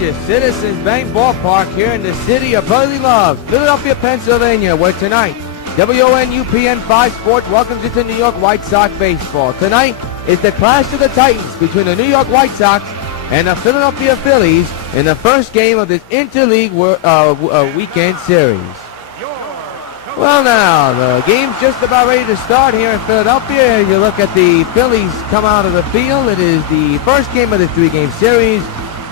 to Citizens Bank Ballpark here in the city of brotherly love, Philadelphia, Pennsylvania, where tonight W.O.N. UPN 5 Sports welcomes you to New York White Sox baseball. Tonight is the clash of the Titans between the New York White Sox and the Philadelphia Phillies in the first game of this interleague weekend series. Well, now, the game's just about ready to start here in Philadelphia. You look at the Phillies come out of the field. It is the first game of the three-game series.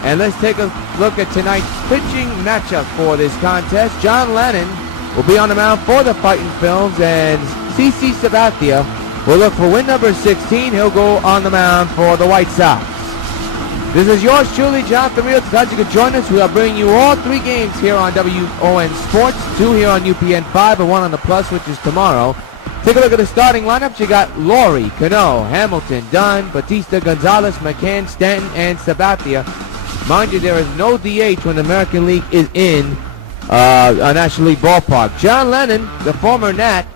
And let's take a look at tonight's pitching matchup for this contest. John Lennon will be on the mound for the Fighting Phils, and CC Sabathia will look for win number 16. He'll go on the mound for the White Sox. This is yours truly, Jonathan Real. Glad you could join us. We are bringing you all three games here on WON Sports, 2 here on UPN 5 and 1 on the Plus, which is tomorrow. Take a look at the starting lineups. You got Laurie, Cano, Hamilton, Dunn, Batista, Gonzalez, McCann, Stanton, and Sabathia. Mind you, there is no DH when the American League is in a National League ballpark. John Lennon, the former Nat,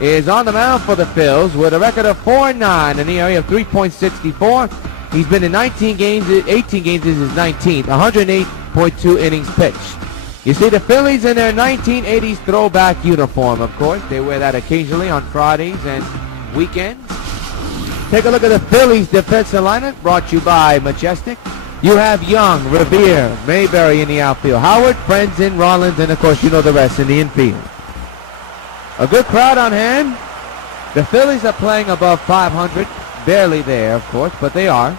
is on the mound for the Phils with a record of 4-9 in the area of 3.64. He's been in 18 games. This is his 19th, 108.2 innings pitched. You see the Phillies in their 1980s throwback uniform, of course. They wear that occasionally on Fridays and weekends. Take a look at the Phillies defensive lineup, brought to you by Majestic. You have Young, Revere, Mayberry in the outfield, Howard, Frenzen, Rollins, and of course you know the rest in the infield. A good crowd on hand. The Phillies are playing above 500. Barely there, of course, but they are.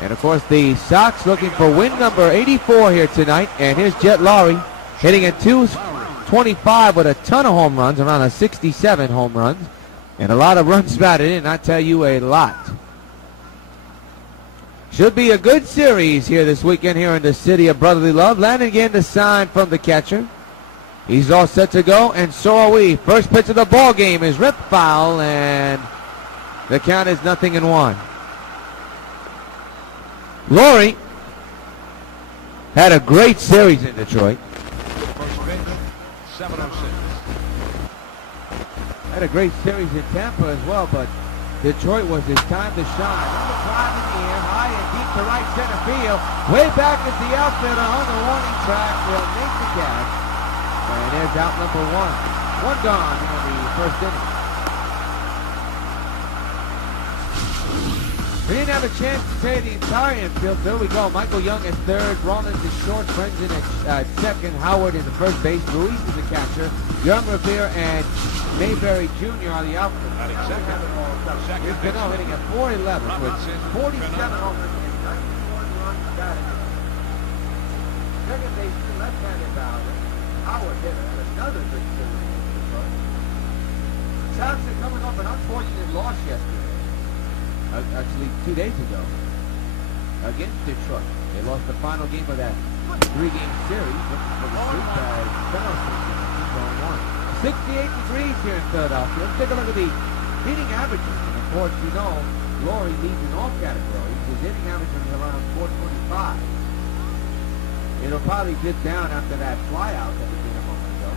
And, of course, the Sox looking for win number 84 here tonight. And here's Jet Lowry hitting at 225 with a ton of home runs, around a 67 home runs. And a lot of runs batted in, I tell you, a lot. Should be a good series here this weekend here in the city of brotherly love. Landon again the sign from the catcher. He's all set to go, and so are we. First pitch of the ball game is ripped foul, and the count is 0-1. Laurie had a great series in Detroit. Had a great series in Tampa as well, but Detroit was his time to shine. Number 5 in the air, high and deep to right center field. Way back at the outfielder on the warning track will make the catch. And there's out number 1. One gone in the first inning. We didn't have a chance to say the entire infield. There we go. Michael Young at third. Rollins is short. Frenzen at second. Howard in the first base. Ruiz is the catcher. Young, Revere, and Mayberry Jr. are the outfield. Here's Cano hitting at 411 with 47 home runs and 91 runs batted. Second baseman, left-handed bowler. Howard hit another good series. Sox are coming off an unfortunate loss yesterday. Actually 2 days ago, against Detroit. They lost the final game of that three-game series, looking for the sweep as Penalty 68 degrees here in Philadelphia. Let's take a look at the hitting averages. And of course, you know, Laurie leads in all categories. His hitting average is around 425. It'll probably dip down after that flyout that we did a moment ago.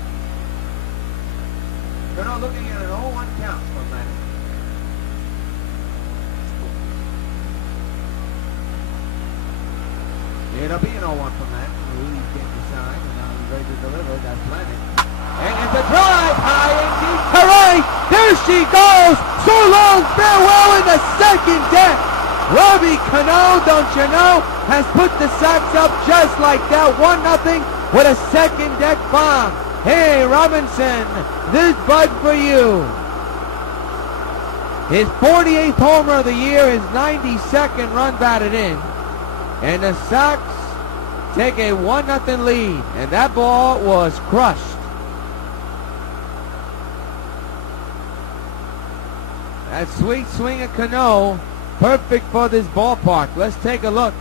We're now looking at an 0-1 count from Lennon. It'll be an 0-1 from that. Ruiz getting the sign, and now he's ready to deliver. That's Lennon. And it's a drive high and deep to right. There she goes. So long, farewell in the second deck. Robbie Cano, don't you know, has put the Sox up just like that. 1-0 with a second deck bomb. Hey, Robinson, this bud for you. His 48th homer of the year, his 92nd run batted in. And the Sox take a 1-0 lead. And that ball was crushed. That sweet swing of Cano, perfect for this ballpark. Let's take a look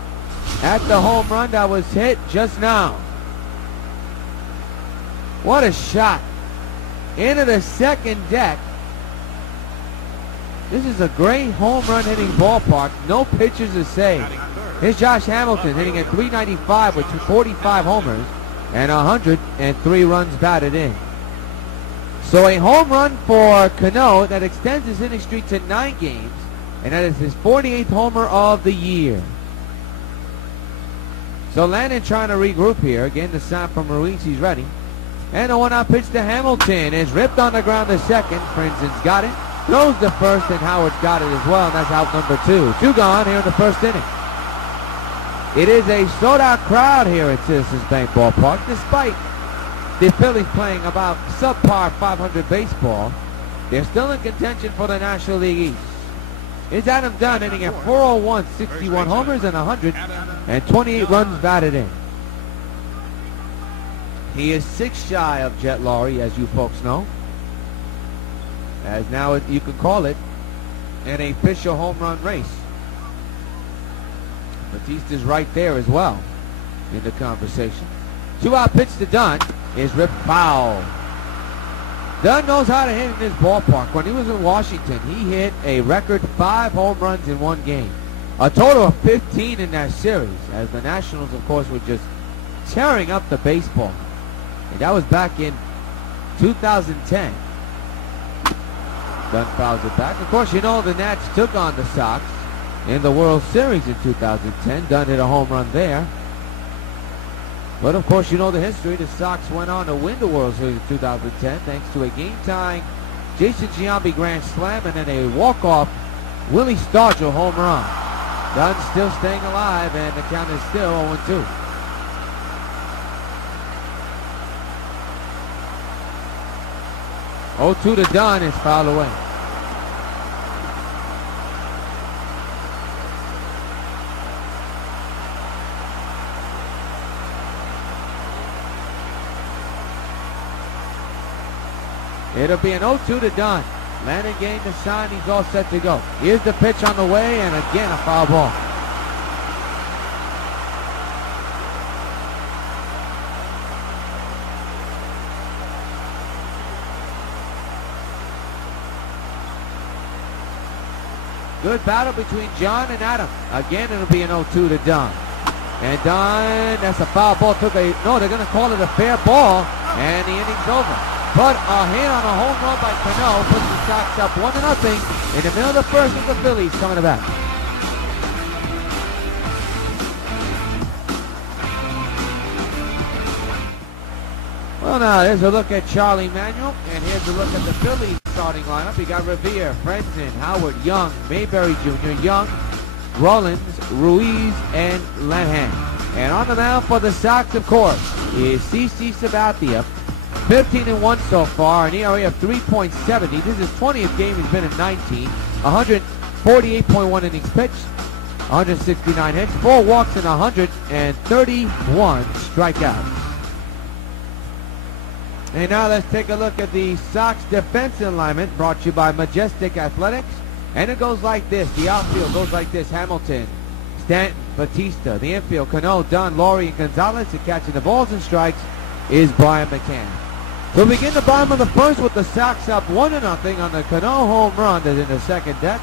at the home run that was hit just now. What a shot. Into the second deck. This is a great home run hitting ballpark. No pitchers are saved. Here's Josh Hamilton hitting at 395 with 45 homers and 103 runs batted in. So a home run for Cano that extends his hitting streak to 9 games, and that is his 48th homer of the year. So Landon trying to regroup here. Again, the sign from Ruiz, he's ready. And the 1-out pitch to Hamilton is ripped on the ground to second. Frinzen's got it. Throws the first, and Howard's got it as well, and that's out number 2. 2 gone here in the first inning. It is a sold-out crowd here at Citizens Bank Ballpark, despite the Phillies playing about subpar 500 baseball. They're still in contention for the National League East. It's Adam Dunn hitting at 401, 61 homers and 128 runs batted in. He is 6 shy of Jet Lowry, as you folks know. As now you can call it an official home run race. Batista's right there as well in the conversation. 2-out pitch to Dunn is ripped foul. Dunn knows how to hit in this ballpark. When he was in Washington, he hit a record 5 home runs in one game. A total of 15 in that series, as the Nationals, of course, were just tearing up the baseball. And that was back in 2010. Dunn fouls it back. Of course, you know the Nats took on the Sox in the World Series in 2010. Dunn hit a home run there. But of course, you know the history. The Sox went on to win the World Series in 2010 thanks to a game-tying Jason Giambi grand slam and then a walk-off Willie Stargell home run. Dunn still staying alive, and the count is still 0-2. Oh, 2 to Dunn is fouled away. It'll be an 0-2 to Dunn. Landon gained the sign. He's all set to go. Here's the pitch on the way, and again a foul ball. Good battle between John and Adam. Again, it'll be an 0-2 to Dunn. And Dunn, that's a foul ball. They're going to call it a fair ball, and the inning's over. But a hit on a home run by Cano puts the Sox up 1-0 in the middle of the first with the Phillies coming back. Well, now there's a look at Charlie Manuel, and here's a look at the Phillies starting lineup. You got Revere, Frenzen, Howard, Young, Mayberry Jr., Young, Rollins, Ruiz, and Lanahan. And on the mound for the Sox, of course, is CC Sabathia. 15-1 so far, an ERA of 3.70. This is his 20th game he's been in 19. 148.1 innings pitched, 169 hits, 4 walks, and 131 strikeouts. And now let's take a look at the Sox defense alignment brought to you by Majestic Athletics. And it goes like this. The outfield goes like this. Hamilton, Stanton, Batista. The infield, Cano, Dunn, Lowry, and Gonzalez. And catching the balls and strikes is Brian McCann. So we begin the bottom of the first with the Sox up 1-0 on the Cano home run that's in the second deck.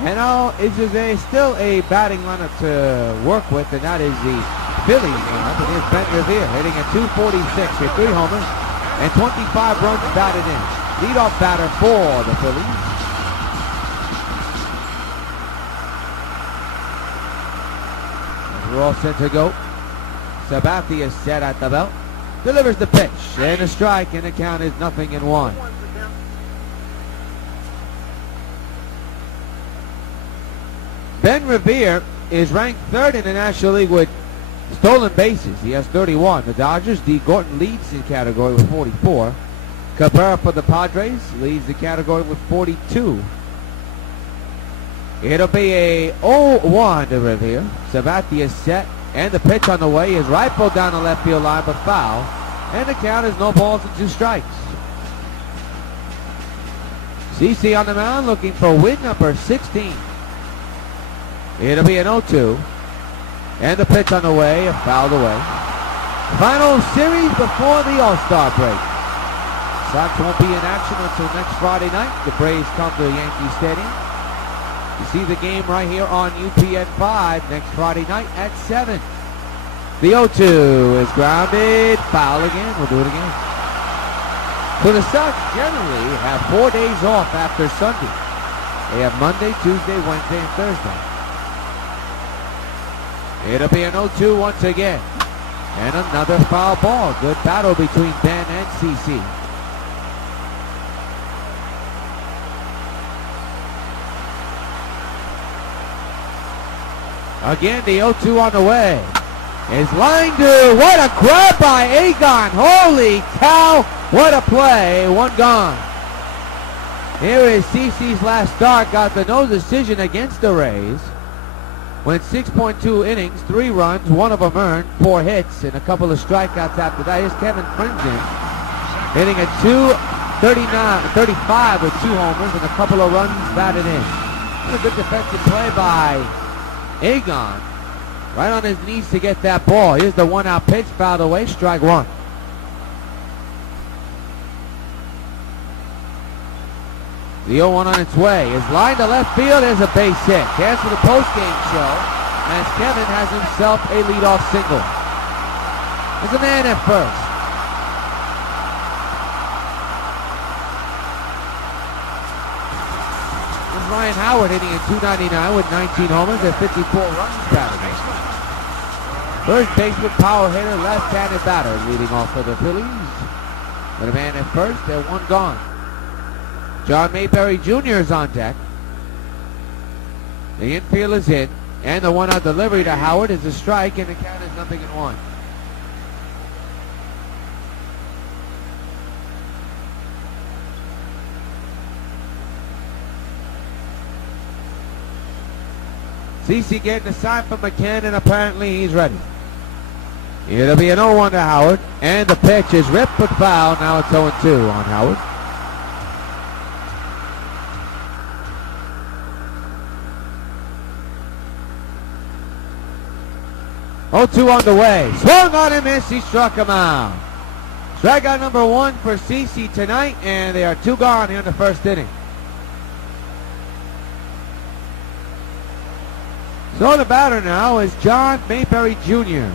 And now it's just still a batting lineup to work with, and that is the Phillies lineup. It is Ben Revere hitting at 246 with 3 homers and 25 runs batted in. Leadoff batter for the Phillies. And we're all set to go. Sabathia is set at the belt. Delivers the pitch and a strike, and the count is 0-1. Ben Revere is ranked 3rd in the National League with stolen bases. He has 31. The Dodgers, D. Gorton leads the category with 44. Cabrera for the Padres leads the category with 42. It'll be a 0-1 to Revere. Sabathia is set. And the pitch on the way is rifled down the left field line, but foul. And the count is no balls and 2 strikes. CC on the mound looking for win number 16. It'll be an 0-2. And the pitch on the way, fouled away. Final series before the All-Star break. Sox won't be in action until next Friday night. The Braves come to Yankee Stadium. You see the game right here on UPN 5 next Friday night at 7. The 0-2 is grounded. Foul again. We'll do it again. So the Sox generally have 4 days off after Sunday. They have Monday, Tuesday, Wednesday, and Thursday. It'll be an 0-2 once again. And another foul ball. Good battle between Ben and CC. Again, the 0-2 on the way. Is lined to, what a grab by A-Gon. Holy cow, what a play. One gone. Here is CC's last start. Got the no decision against the Rays. Went 6.2 innings, 3 runs, 1 of them earned, 4 hits, and a couple of strikeouts after that. Here's Kevin Prinzen hitting a 235 with 2 homers and a couple of runs batted in. A good defensive play by A-Gon. Right on his knees to get that ball. Here's the 1-out pitch, fouled away, strike 1. The 0-1 on its way is lined to left field. There's a base hit. Chance for the postgame show as Kevin has himself a leadoff single. There's a man at first. There's Ryan Howard hitting at 299 with 19 homers and 54 runs batted in. First baseman, power hitter, left-handed batter leading off for the Phillies. With a man at first, they're 1 gone. John Mayberry Jr. is on deck. The infield is in, and the 1-out delivery to Howard is a strike, and the count is 0-1. CC getting a sign from McCann, and apparently he's ready. It'll be an 0-1 to Howard, and the pitch is ripped but foul. Now it's 0-2 on Howard. 0-2 on the way. Swung on and missed. He struck him out. Strikeout number 1 for CC tonight, and they are 2 gone here in the first inning. So the batter now is John Mayberry Jr.,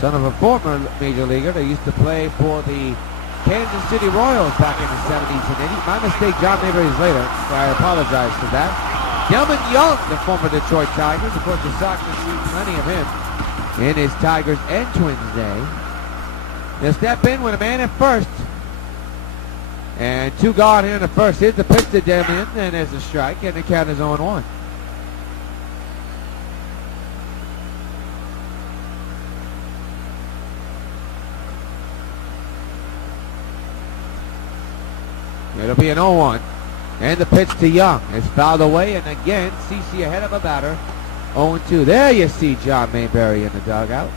son of a former major leaguer that used to play for the Kansas City Royals back in the 70s and 80s. My mistake, John Mayberry is later, so I apologize for that. Delman Young, the former Detroit Tigers. Of course, the Sox received plenty of him in his Tigers and Twins day. They'll step in with a man at first. And 2 gone here in the first. Here's the pitch to Delman, and there's a strike, and the count is 0-1. It'll be an 0-1. And the pitch to Young is fouled away, and again, CC ahead of a batter. 0-2. There you see John Mayberry in the dugout.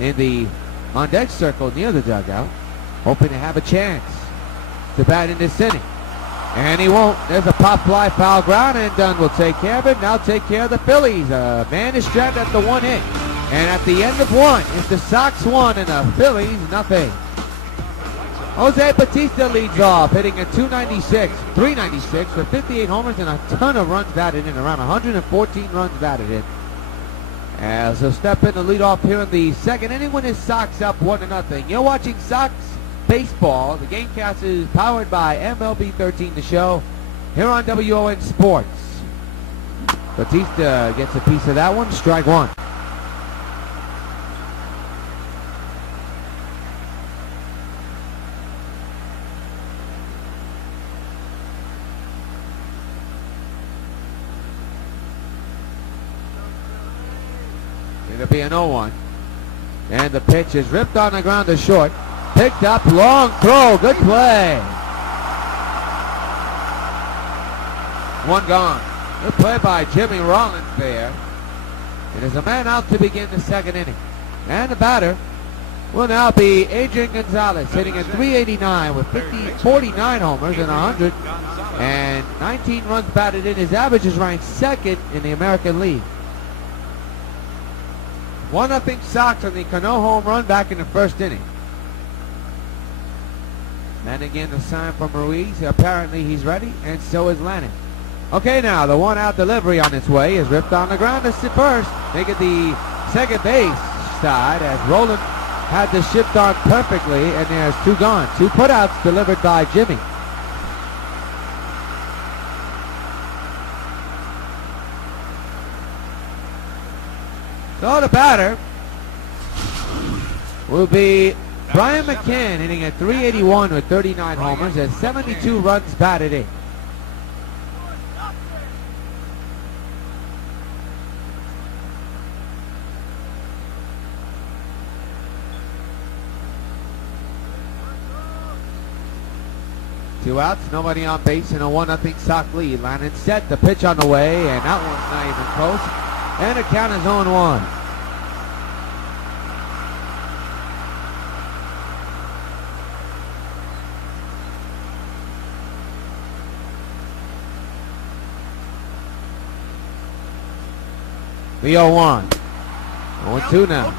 In the on-deck circle near the dugout. Hoping to have a chance to bat in this inning. And he won't. There's a pop fly, foul ground, and Dunn will take care of it. Now take care of the Phillies. A man is stranded at the 1 hit. And at the end of 1, it's the Sox 1 and the Phillies nothing. Jose Bautista leads off, hitting at 396 with 58 homers and a ton of runs batted in, around 114 runs batted in. As he'll step in to lead off here in the second inning when his Sox up 1-0. You're watching Sox Baseball. The Gamecast is powered by MLB 13 The Show here on WON Sports. Bautista gets a piece of that one, strike 1. It'll be an 0-1. And the pitch is ripped on the ground to short. Picked up, long throw, good play. 1 gone. Good play by Jimmy Rollins there. It is a man out to begin the second inning. And the batter will now be Adrian Gonzalez, hitting at 389 with 49 homers and 119 runs batted in. His average is ranked 2nd in the American League. 1-0 Sox on the Cano home run back in the first inning. And again, the sign from Ruiz. Apparently he's ready, and so is Lannon. Okay, now the 1-out delivery on its way is ripped on the ground to first. Making the second base side as Roland had the shift on perfectly, and there's 2 gone. 2 putouts delivered by Jimmy. So the batter will be Brian McCann, hitting at .381 with 39 homers and 72 runs batted in. Two outs, nobody on base, and a 1-0 Sox lead. Lannon set, the pitch on the way, and that one's not even close. And the count is 0-1. The 0-1. 0-2 now.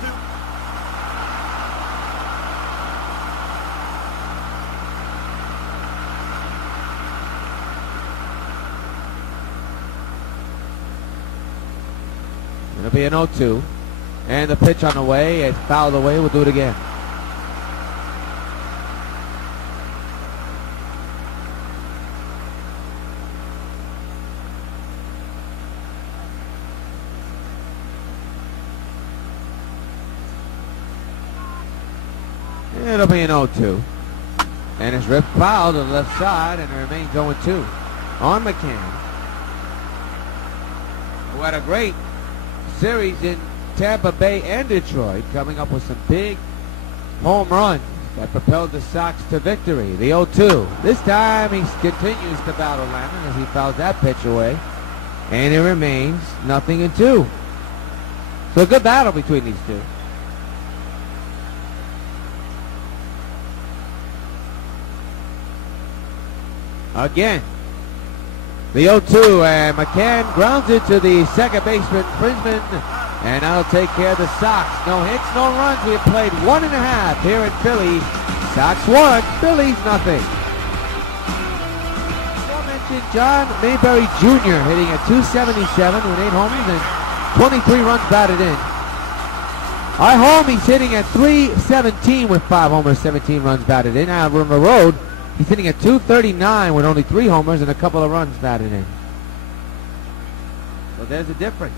It'll be an 0-2. And the pitch on the way. It's fouled away. We'll do it again. It'll be an 0-2. And it's ripped foul to the left side, and it remains 0-2 on McCann, who had a great series in Tampa Bay and Detroit, coming up with some big home runs that propelled the Sox to victory. The 0-2. This time he continues to battle Lannon as he fouls that pitch away, and it remains 0-2. So a good battle between these two. Again, the 0-2, and McCann grounds it to the second baseman, Frinsman, and that'll take care of the Sox. No hits, no runs. We have played 1.5 here in Philly. Sox 1, Phillies 0. I mentioned John Mayberry Jr. hitting at .277 with 8 homers and 23 runs batted in. Our home, he's hitting at .317 with 5 homers, 17 runs batted in. Out on the road, he's hitting at .239 with only 3 homers and a couple of runs batted in. So there's a difference.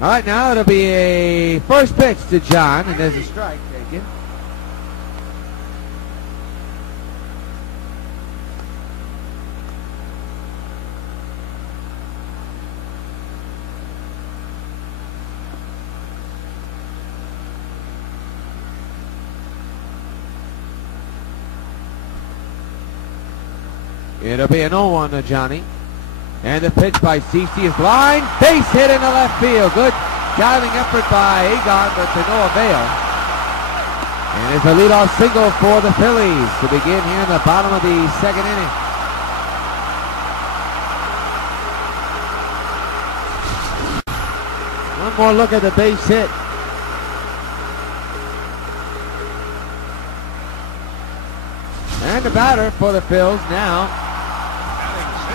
All right, now it'll be a first pitch to John, and there's a strike taken. It'll be an 0-1 to Johnny. And the pitch by CC is line. Base hit in the left field. Good diving effort by A-Gon, but to no avail. And it's a leadoff single for the Phillies to begin here in the bottom of the second inning. One more look at the base hit. And the batter for the Phils now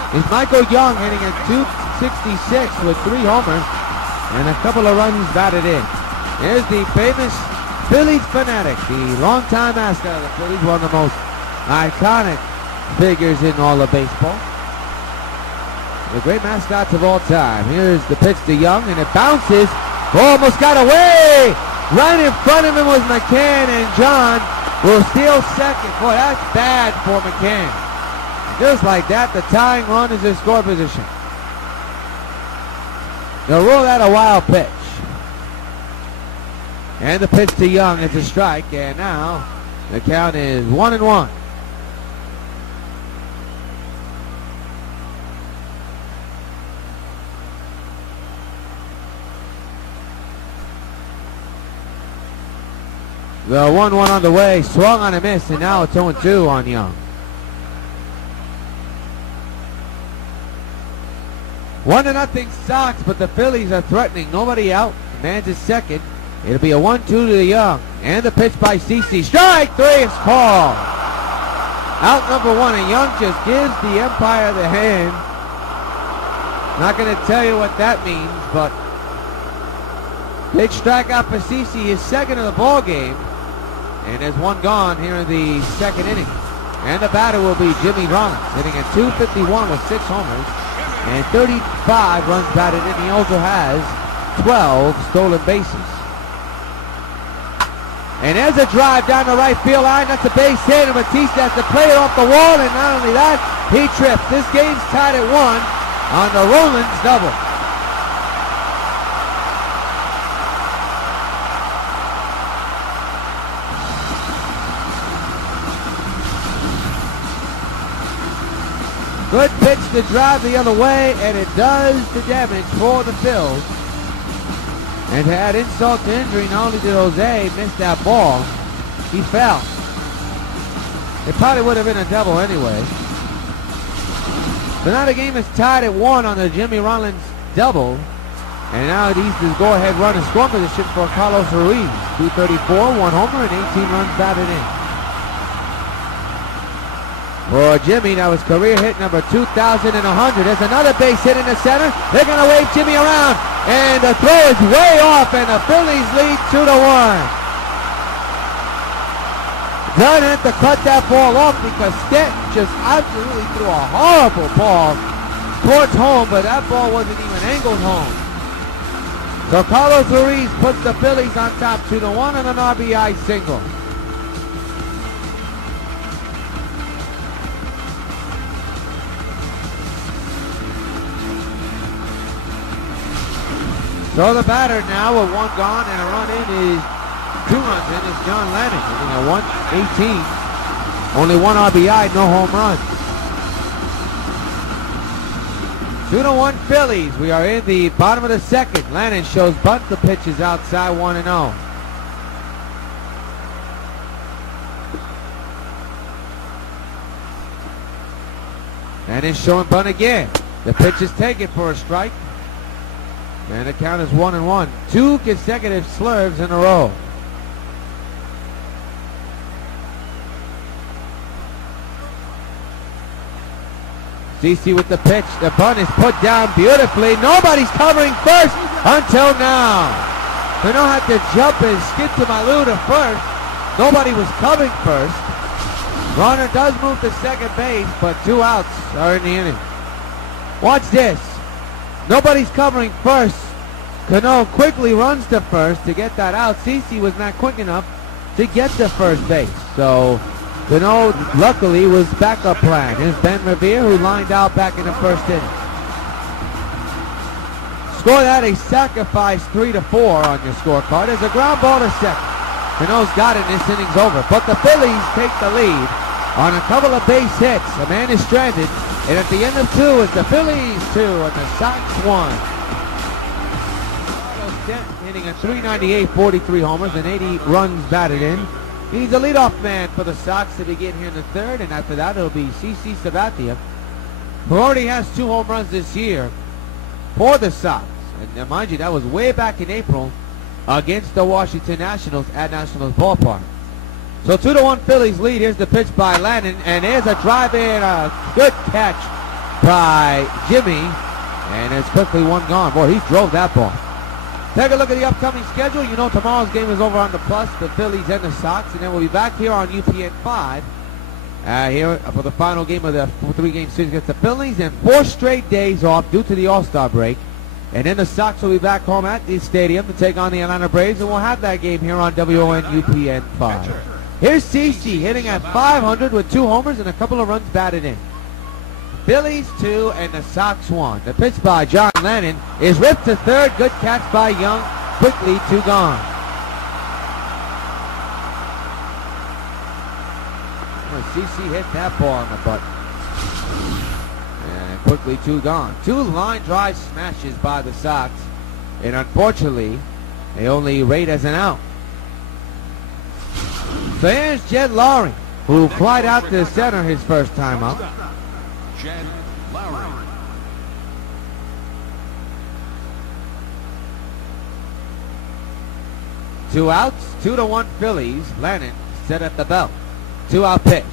is Michael Young, hitting at .266 with 3 homers and a couple of runs batted in. Here's the famous Phillies fanatic, the longtime mascot of the Phillies, one of the most iconic figures in all of baseball. The great mascots of all time. Here's the pitch to Young, and it bounces. Almost got away! Right in front of him was McCann, and John will steal second. Boy, that's bad for McCann. Just like that, the tying run is in score position. They'll rule that a wild pitch. And the pitch to Young is a strike, and now the count is 1-1. The 1-1 on the way, swung on a miss, and now it's 0-2 on Young. 1-0 Sox, but the Phillies are threatening. Nobody out. The man's at second. It'll be a 1-2 to the Young. And the pitch by CC. Strike 3 is called. Out number 1, and Young just gives the umpire the hand. Not going to tell you what that means, but big strikeout for CC, his second of the ball game. And there's one gone here in the second inning. And the batter will be Jimmy Rollins, hitting at .251 with 6 homers and 35 runs batted in. He also has 12 stolen bases. And there's a drive down the right field line. That's a base hit, and Batista has to play it off the wall, and not only that, he trips. This game's tied at 1 on the Rollins double. Good pitch to drive the other way, and it does the damage for the Phils. And to add insult to injury, not only did Jose miss that ball, he fell. It probably would have been a double anyway. So now the game is tied at 1 on the Jimmy Rollins double. And now it needs to go-ahead run and score position for Carlos Ruiz. 234, 1 homer, and 18 runs batted in. For Jimmy, that was career hit number 2,100. There's another base hit in the center. They're going to wave Jimmy around. And the throw is way off, and the Phillies lead 2-1. Dunn had to cut that ball off because Stanton just absolutely threw a horrible ball towards home, but that ball wasn't even angled home. So Carlos Ruiz puts the Phillies on top 2-1 on an RBI single. So the batter now with 1 gone and a run in is 2 runs in is John Lennon, hitting a 118. Only 1 RBI, no home runs. 2-1 Phillies. We are in the bottom of the second. Lennon shows bunt. The pitch is outside 1-0. Lennon showing bunt again. The pitch is taken for a strike. And the count is 1-1. 2 consecutive slurves in a row. CC with the pitch. The bunt is put down beautifully. Nobody's covering first until now. Cano had to jump and skid to Malu to first. Nobody was covering first. Runner does move to second base, but 2 outs are in the inning. Watch this. Nobody's covering first. Cano quickly runs to first to get that out. CC was not quick enough to get to first base. So Cano luckily was backup plan. Here's Ben Revere, who lined out back in the first inning. Score that a sacrifice 3-4 on your scorecard. There's a ground ball to second. Cano's got it, and this inning's over. But the Phillies take the lead on a couple of base hits. A man is stranded. And at the end of 2 is the Phillies 2 and the Sox 1. Hitting a 398, 43 homers, and 80 runs batted in. He's the leadoff man for the Sox to begin here in the third, and after that it'll be CC Sabathia, who already has 2 home runs this year for the Sox. And mind you, that was way back in April against the Washington Nationals at Nationals Ballpark. So 2-1 Phillies lead. Here's the pitch by Lannon, and there's a drive in, a good catch by Jimmy, and it's quickly 1 gone. Boy, he drove that ball. Take a look at the upcoming schedule. You know tomorrow's game is over on the Plus, the Phillies and the Sox, and then we'll be back here on UPN 5 here for the final game of the 3-game series against the Phillies, and 4 straight days off due to the All-Star break. And then the Sox will be back home at the stadium to take on the Atlanta Braves, and we'll have that game here on WON UPN 5. Here's CC hitting at 500 with 2 homers and a couple of runs batted in. Phillies 2 and the Sox 1. The pitch by John Lennon is ripped to third. Good catch by Young. Quickly 2 gone. CC hit that ball on the butt. And quickly 2 gone. 2 line drive smashes by the Sox. And unfortunately, they only rate as an out. So here's Jed Lowry, who flied out to center his first time up. Jed Lowry. Two outs, 2-1 Phillies. Lennon set at the belt. 2-out pitch.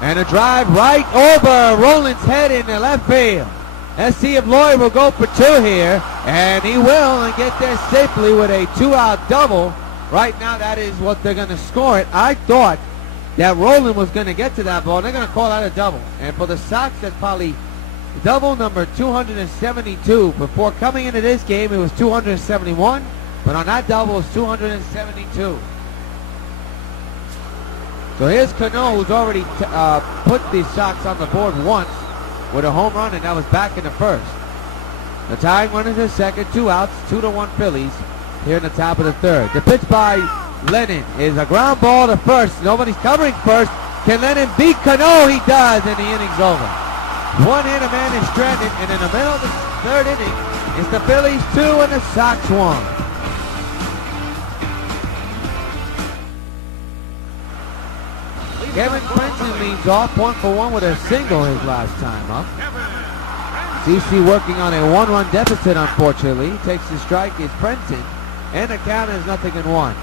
And a drive right over Rollins' head in the left field. Let's see if Lloyd will go for 2 here. And he will, and get there safely with a 2-out double. Right now, that is what they're going to score it. I thought that Roland was going to get to that ball. They're going to call that a double. And for the Sox, that's probably Double number 272. Before coming into this game, it was 271, but on that double, it's 272. So here's Cano, who's already put the Sox on the board once with a home run, and that was back in the first. The tying run is the second, 2 outs, 2-1 Phillies here in the top of the third. The pitch by Lennon is a ground ball to first. Nobody's covering first. Can Lennon beat Cano? He does, and the inning's over. One hit, a man is stranded, and in the middle of the third inning, it's the Phillies 2 and the Sox 1. Kevin Princeton leads off 1 for 1 with a single his last time up. CC working on a 1-run deficit, unfortunately. He takes the strike, it's Princeton, and the count is 0-1.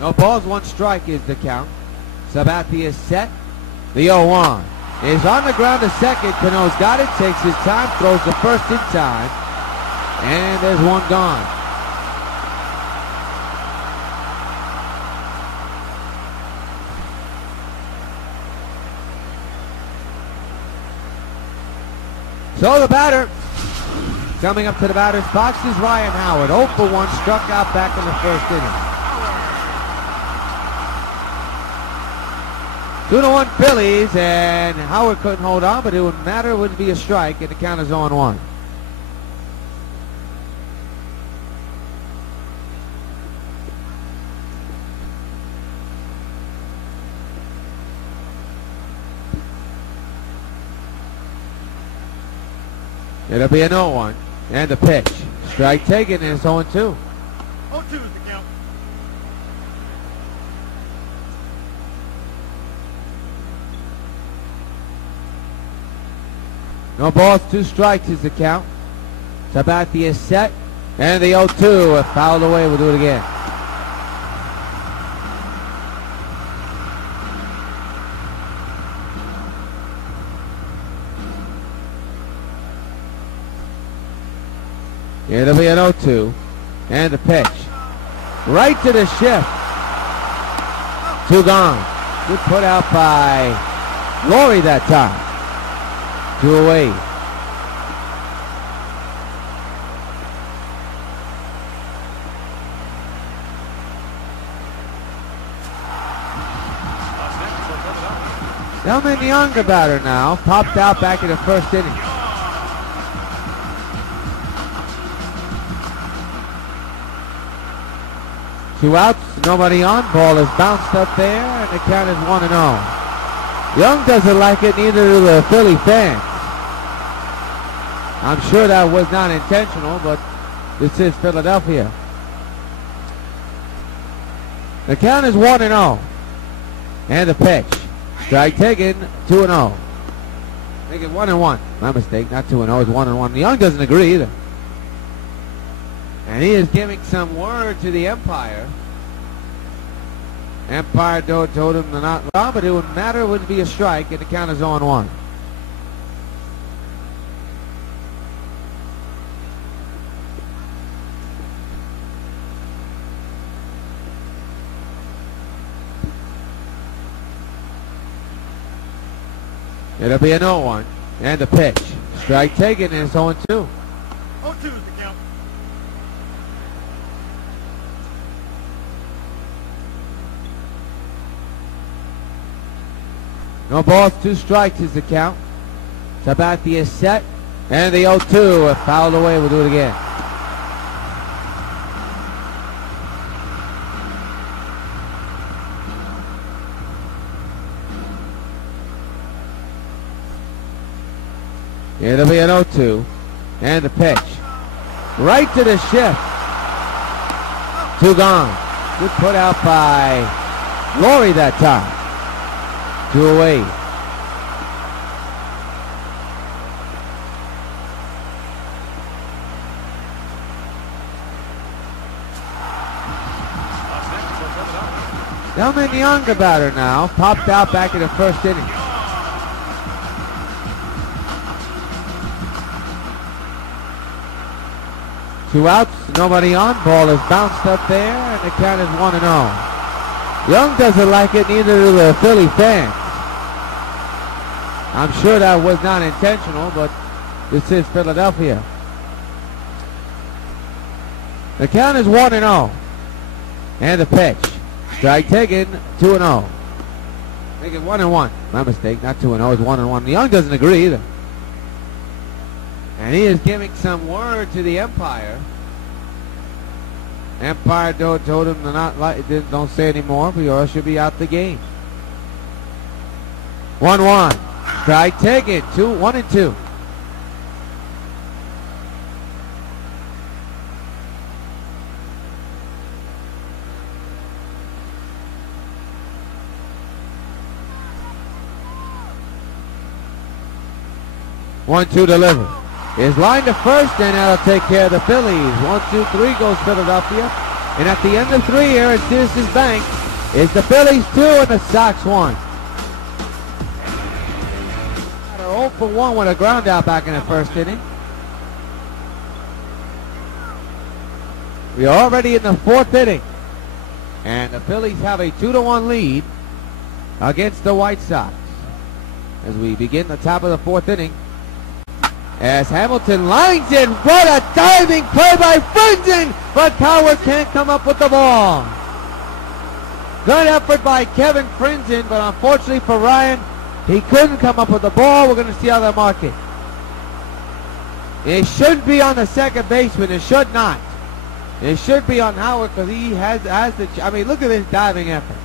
No balls, 1 strike is the count. Sabathia is set. The 0-1 is on the ground to second. Cano's got it, takes his time, throws the first in time, and there's 1 gone. So the batter coming up to the batter's box is Ryan Howard. 0 for 1, struck out back in the first inning. 2-1 Phillies, and Howard couldn't hold on, but it wouldn't matter. It wouldn't be a strike, and the count is 0-1. It'll be an 0-1, and the pitch. Strike taken, and it's 0-2. 0-2 is the count. No balls, 2 strikes is the count. Sabathia is set, and the 0-2 fouled away. We'll do it again. It'll be an 0-2, and the pitch. Right to the shift. 2 gone. Good put out by Laurie that time. 2 away. Delman Young, the batter now, popped out back in the first inning. Two outs, nobody on. Ball is bounced up there, and the count is 1-0. Young doesn't like it, neither do the Philly fans. I'm sure that was not intentional, but this is Philadelphia. The count is 1-0. And the pitch. Strike taken, 2-0. Make it 1-1. My mistake, not 2-0, it's 1-1. Young doesn't agree either. And he is giving some word to the umpire. Umpire told him to not allow, but it wouldn't matter, it wouldn't be a strike, and the count is 0-1. It'll be an 0-1, and the pitch. Strike taken, and it's 0-2. 0-2 is the count. No balls, 2 strikes is the count. Sabathia is set, and the 0-2 fouled away. We'll do it again. It'll be an 0-2, and the pitch. Right to the shift. 2 gone. Good put out by Laurie that time. 2 away. Delman Young, the batter now, popped out back in the first inning. 2 outs, nobody on. Ball is bounced up there, and the count is 1-0. Young doesn't like it, neither do the Philly fans. I'm sure that was not intentional, but this is Philadelphia. The count is 1-0. And the pitch. Strike taken, 2-0. Make it 1-1. My mistake, not 2-0, it's 1-1. Young doesn't agree either. And he is giving some word to the umpire. Umpire told him to not don't say anymore, but you should be out the game. 1-1. Strike taken. 1-2. One, two, deliver. Is lined to first, and that'll take care of the Phillies. 1, 2, 3 goes Philadelphia. And at the end of 3 here at Citizens Bank, it's the Phillies 2 and the Sox 1. 0 for 1 with a ground out back in the first inning. We are already in the 4th inning. And the Phillies have a 2-1 lead against the White Sox. As we begin the top of the 4th inning. As Hamilton lines it, what a diving play by Frinzen, but Coward can't come up with the ball. Good effort by Kevin Frinzen, but unfortunately for Ryan, he couldn't come up with the ball. We're going to see how they mark it. It should be on the second baseman. It should not. It should be on Howard because he has the. I mean, look at this diving effort.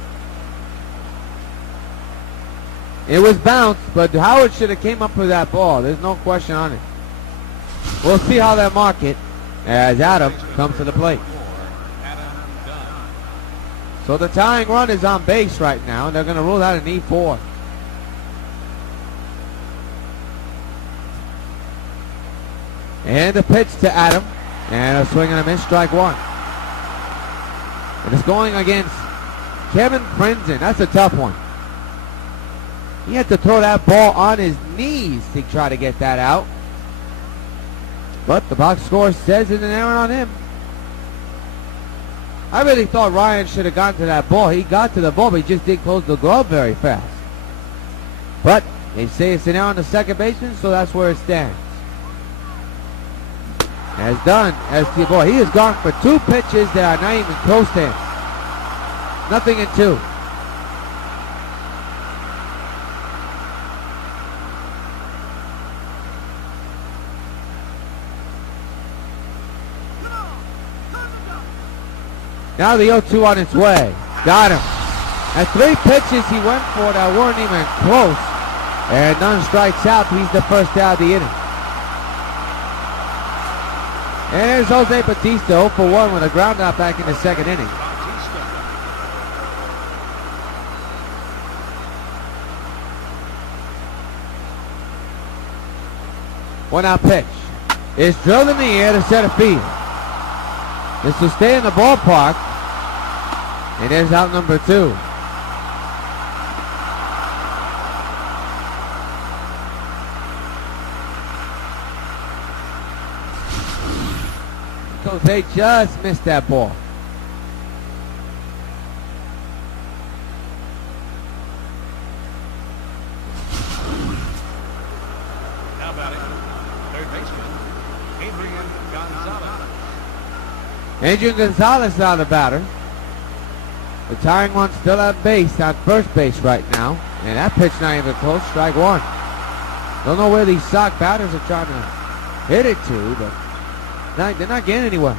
It was bounced, but Howard should have came up with that ball. There's no question on it. We'll see how they mark it as Adam comes to the plate. So the tying run is on base right now, and they're going to rule out an E4. And the pitch to Adam, and a swing and a miss, strike 1. And it's going against Kevin Frinzen. That's a tough one. He had to throw that ball on his knees to try to get that out. But the box score says it's an error on him. I really thought Ryan should have gotten to that ball. He got to the ball, but he just didn't close the glove very fast. But they say it's an error on the second baseman, so that's where it stands. As done, as the boy, he has gone for 2 pitches that are not even close to him. Nothing in 2. Now the 0-2 on its way. Got him. At 3 pitches he went for that weren't even close. And none strikes out. He's the first out of the inning. And there's Jose Bautista 0 for 1 with a ground out back in the second inning. One out pitch. It's drilled in the air to center field. This will stay in the ballpark. And there's out number 2. So they just missed that ball. How about it? Third baseman, Adrian Gonzalez. Adrian Gonzalez is out of the batter. The tying one still at base, on first base right now. And that pitch not even close, strike 1. Don't know where these Sox batters are trying to hit it to, but they're not getting anywhere.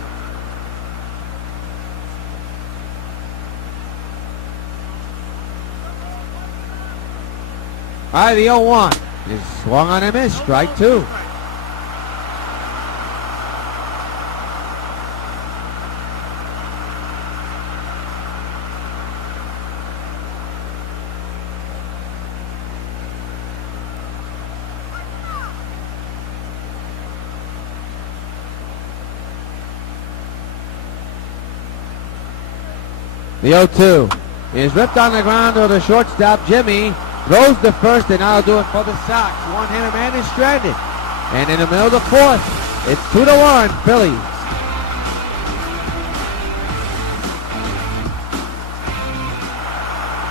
All right, the 0-1 is swung on a miss, strike 2. The 0-2 is ripped on the ground to the shortstop. Jimmy throws the first, and that'll do it for the Sox. One-hitter man is stranded. And in the middle of the 4th, it's 2-1 Phillies.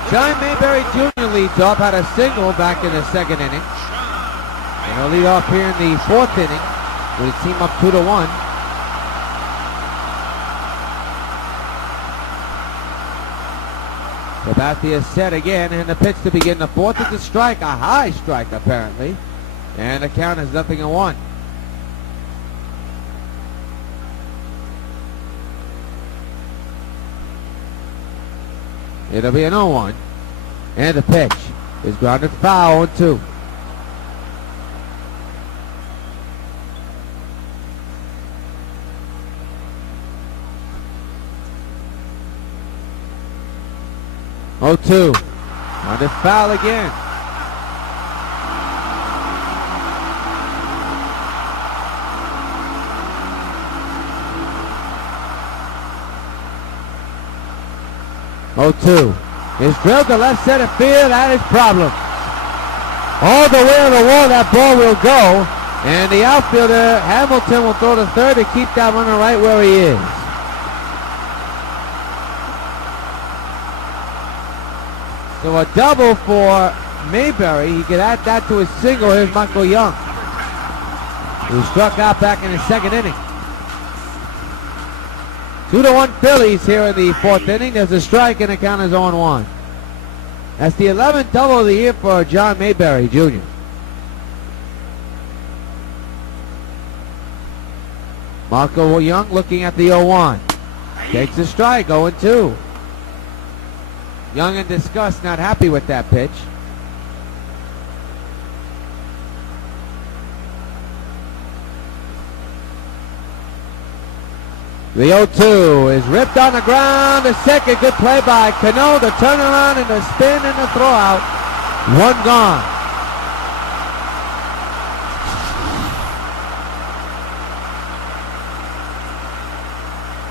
John Mayberry Jr. leads off, had a single back in the second inning. And he'll lead off here in the fourth inning with his team up 2-1. The bat is set again, and the pitch to begin the fourth is a strike, a high strike apparently. And the count is 0-1. It'll be an 0-1. And the pitch is grounded foul, 0-2. On the foul again. Is drilled to left center field. That is problem. All the way to the wall that ball will go. And the outfielder, Hamilton, will throw to third to keep that runner right where he is. So a double for Mayberry. He could add that to his single. Here's Michael Young, who struck out back in the second inning. 2-1 Phillies here in the fourth inning. There's a strike and the count is 0-1. That's the 11th double of the year for John Mayberry Jr. Michael Young looking at the 0-1. Takes a strike, 0-2. Young in disgust, not happy with that pitch. The 0-2 is ripped on the ground. The second, good play by Cano. The turnaround and the spin and the throw out. One gone.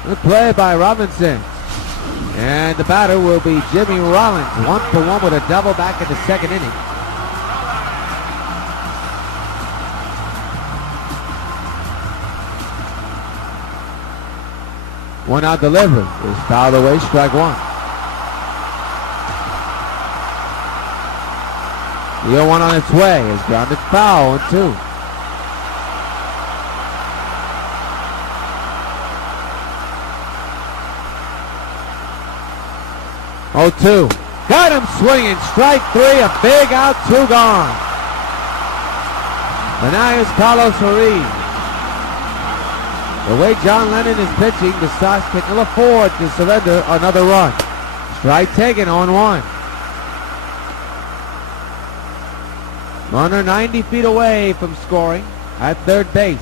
Good play by Robinson. And the batter will be Jimmy Rollins. 1-for-1 with a double back in the second inning. One out delivery is fouled away, strike one. The 0-1 on its way is grounded foul, 1-2. Got him swinging, strike three, a big out, 2 gone. And now here's Carlos Ruiz. The way John Lennon is pitching, the Sox can ill afford to surrender another run. Strike taken, 0-1. Runner 90 feet away from scoring at third base.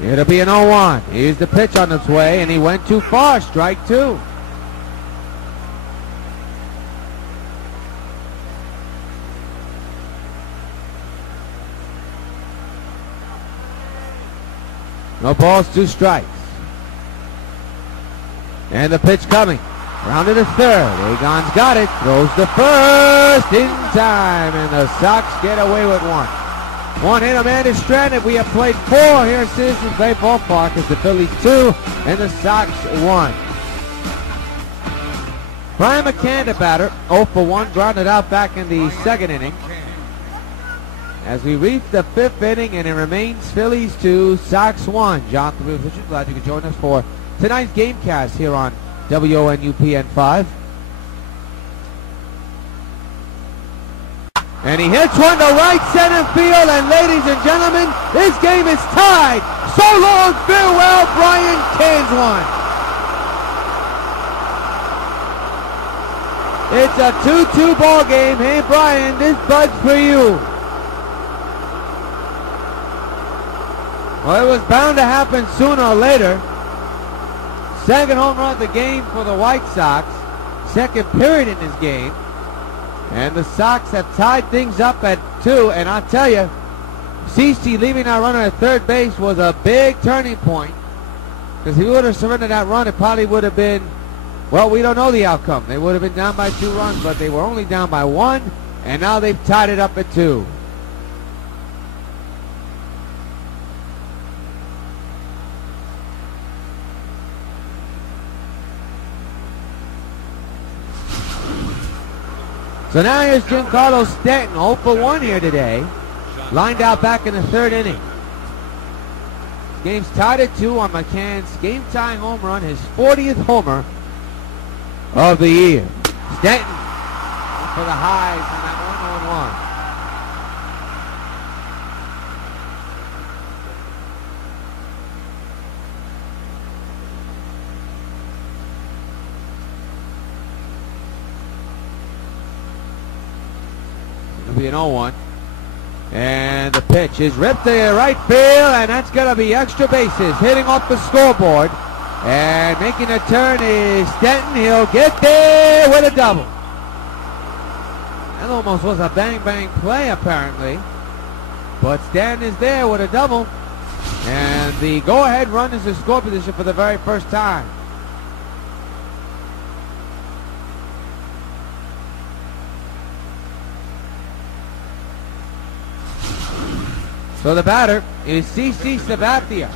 It'll be an 0-1. Here's the pitch on its way, and he went too far. Strike two. No balls, 2 strikes. And the pitch coming. Rounded to third. A-Gon's got it. Throws the first in time. And the Sox get away with one. One hit, a man is stranded. We have played 4 here at Citizens Bank Ballpark. It's the Phillies 2 and the Sox 1. Brian McCann, the batter, 0-for-1, grounded out back in the second inning. As we reach the 5th inning, and it remains Phillies 2, Sox 1. John, glad you could join us for tonight's gamecast here on WON UPN 5. And he hits one to right center field, and ladies and gentlemen, this game is tied. So long, farewell, Brian cans one. It's a 2-2 ball game. Hey, Brian, this bud's for you. Well, it was bound to happen sooner or later. Second home run of the game for the White Sox. Second period in this game. And the Sox have tied things up at 2. And I'll tell you, CC leaving that runner at third base was a big turning point. Because if he would have surrendered that run, it probably would have been, well, we don't know the outcome. They would have been down by 2 runs, but they were only down by 1. And now they've tied it up at 2. So now here's Giancarlo Stanton, 0 for 1 here today. Lined out back in the 3rd inning. Game's tied at 2 on McCann's game-tying home run, his 40th homer of the year. Stanton for the highs on that 1-on-1. It'll be an 0-1. And the pitch is ripped to right field, and that's going to be extra bases. Hitting off the scoreboard. And making a turn is Stanton. He'll get there with a double. That almost was a bang-bang play, apparently. But Stanton is there with a double. And the go-ahead run is in score position for the very first time. So the batter is CC Sabathia.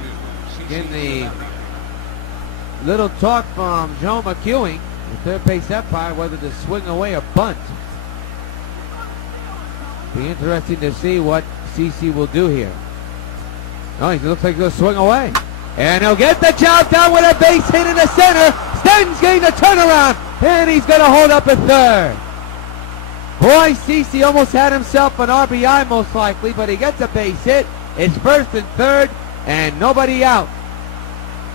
In the little talk from Joe McEwing, the third base umpire, whether to swing away or bunt. Be interesting to see what CC will do here. Oh, he looks like he'll swing away. And he'll get the job done with a base hit in the center. Stanton's getting the turnaround, and he's going to hold up at third. Boy, CC almost had himself an RBI most likely, but he gets a base hit. It's 1st and 3rd, and nobody out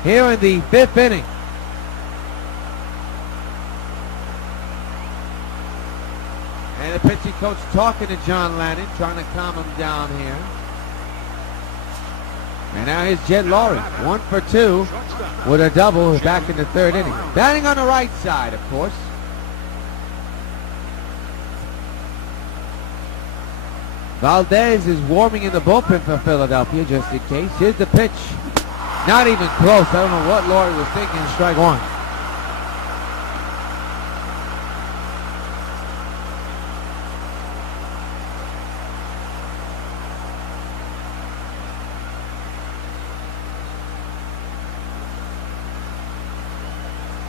here in the 5th inning. And the pitching coach talking to John Lannon, trying to calm him down here. And now here's Jed Laurie, 1 for 2 with a double back in the 3rd inning. Batting on the right side, of course. Valdez is warming in the bullpen for Philadelphia, just in case. Here's the pitch. Not even close. I don't know what Laurie was thinking. Strike 1.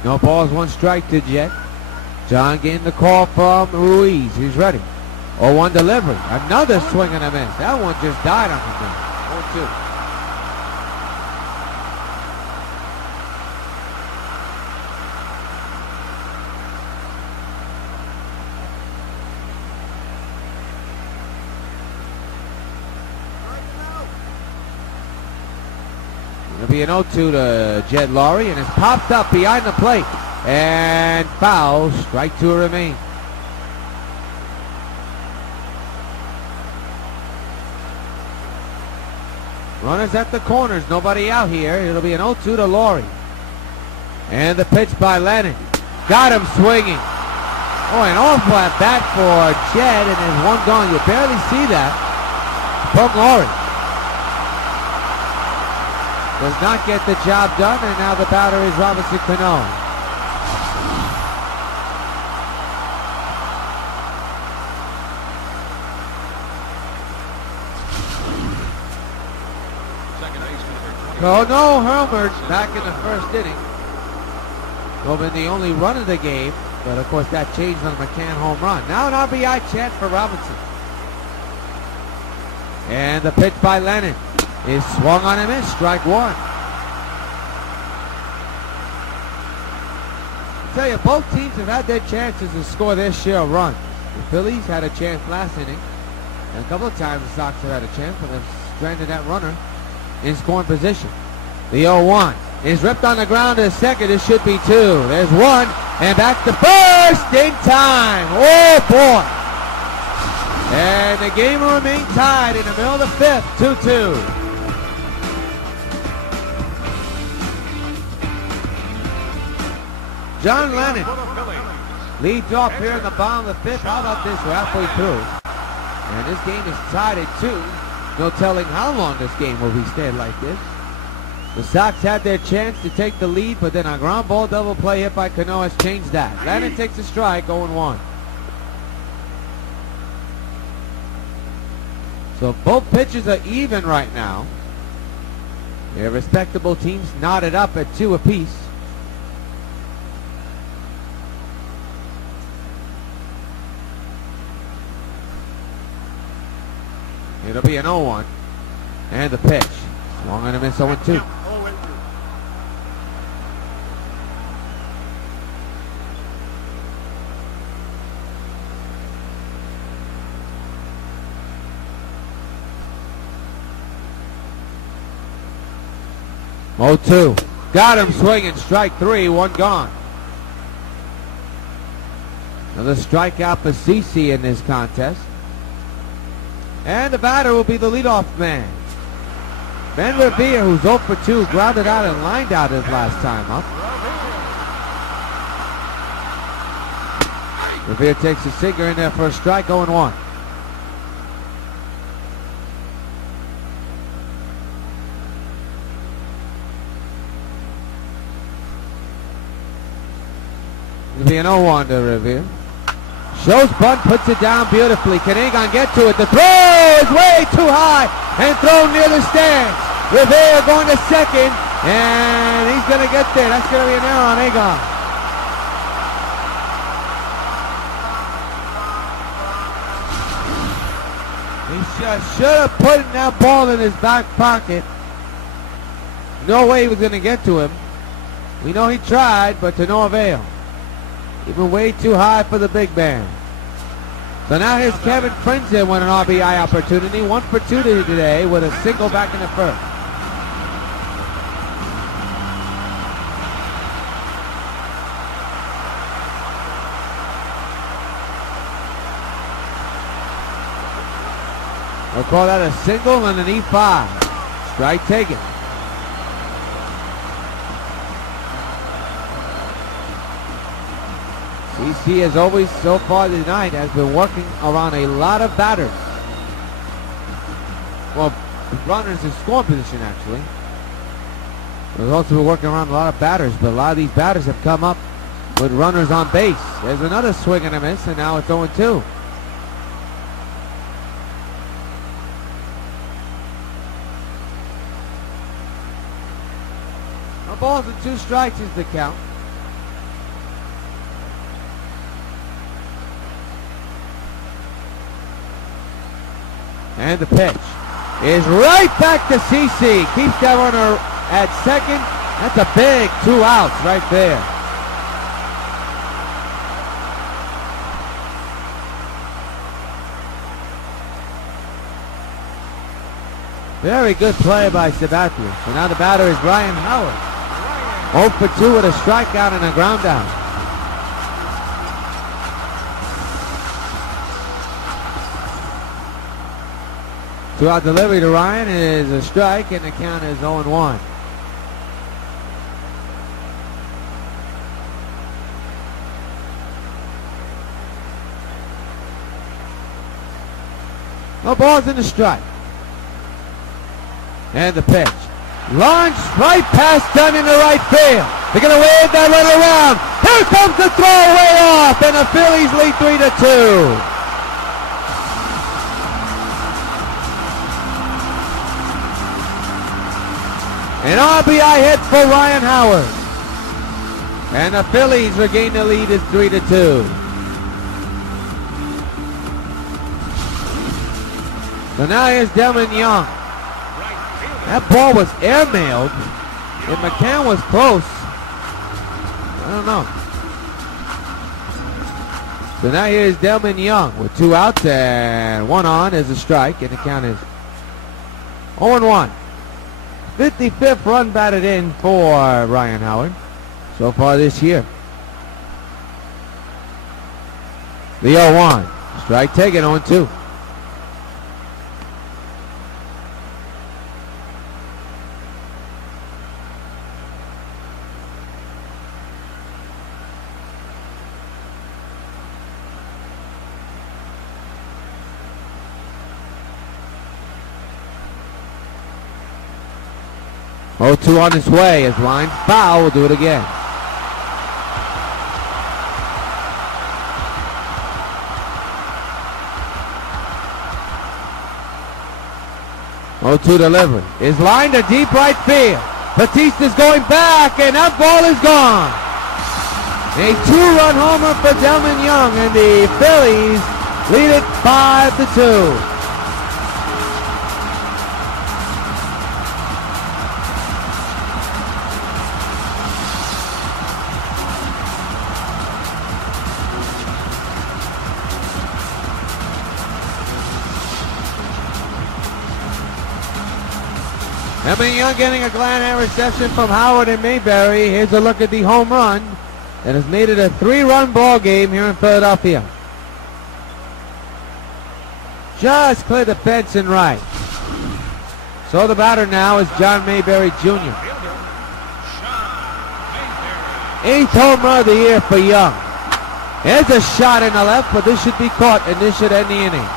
No balls, 1 strike to Jet. John getting the call from Ruiz. He's ready. 0-1 delivery. Another swing and a miss. That one just died on the thing. 0-2. It'll be an 0-2 to Jed Laurie, and it's popped up behind the plate. And foul. Strike 2 remains. Runners at the corners, nobody out here. It'll be an 0-2 to Laurie. And the pitch by Lennon. Got him swinging. Oh, an awful at bat for Jed, and there's 1 gone. You barely see that from Laurie. Does not get the job done, and now the batter is Robinson Cano. Oh no, Helmert back in the 1st inning. Well, been the only run of the game, but of course that changed on a McCann home run. Now an RBI chance for Robinson. And the pitch by Lennon is swung on and missed. Strike 1. I'll tell you, both teams have had their chances to score their share of runs. The Phillies had a chance last inning, and a couple of times the Sox have had a chance, but they've stranded that runner in scoring position. The 0-1 is ripped on the ground to second. This should be 2. There's 1, and back to first in time. Oh boy! And the game will remain tied in the middle of the 5th, 2-2. John Lennon leads off here in the bottom of the 5th. How about this? We're halfway through, and this game is tied at 2. No telling how long this game will be stayed like this. The Sox had their chance to take the lead, but then a ground ball double play hit by Cano has changed that. Lennon takes a strike, 0-1. So both pitches are even right now. Their respectable teams knotted up at 2 apiece. It'll be an 0-1. And the pitch. Swung and a miss, 0-2. Oh, 2. Got him swinging. Strike 3. 1 gone. Another strikeout for CC in this contest. And the batter will be the leadoff man. Ben Revere, who's 0 for 2, grounded out and lined out his last time up. Revere takes a sinker in there for a strike, 0-1. It'll be an 0-1 to Revere. Shows bunt, puts it down beautifully. Can A-Gon get to it? The throw is way too high and thrown near the stands. Revere going to second, and he's going to get there. That's going to be an error on A-Gon. He should have put that ball in his back pocket. No way he was going to get to him. We know he tried, but to no avail. Even way too high for the big man. So now here's Kevin Frenzen with an RBI opportunity. 1 for 2 today with a single back in the first. We'll call that a single and an E5. Strike taken. CC, as always so far tonight, has been working around a lot of batters. Well, runners in scoring position, actually. He's also been working around a lot of batters, but a lot of these batters have come up with runners on base. There's another swing and a miss, and now it's 0-2. No balls and 2 strikes is the count. And the pitch is right back to CC. Keeps that runner at second. That's a big 2 outs right there. Very good play by Sabathia. So now the batter is Ryan Howard. 0 for 2 with a strikeout and a ground out. Two-out delivery to Ryan is a strike, and the count is 0-1. No balls in the strike. And the pitch. Launched right past Dunn in the right field. They're going to wave that runner around. Here comes the throw way off, and the Phillies lead 3-2. An RBI hit for Ryan Howard. And the Phillies regain the lead. It's 3-2. So now here's Delman Young. That ball was airmailed. If McCann was close, I don't know. So now here's Delman Young with 2 outs and 1 on is a strike, and the count is 0-1. 55th run batted in for Ryan Howard so far this year. The 0-1. Strike taken, 0-2. Oh, 2 on his way as line foul. We'll do it again. Oh, 2 delivery is lined to deep right field. Batista's going back, and that ball is gone. A 2-run homer for Delman Young, and the Phillies lead it 5-2. Emma Young getting a glad hand reception from Howard and Mayberry. Here's a look at the home run that has made it a 3-run ball game here in Philadelphia. Just cleared the fence and right. So the batter now is John Mayberry Jr. 8th home run of the year for Young. There's a shot in the left, but this should be caught, and this should end the inning.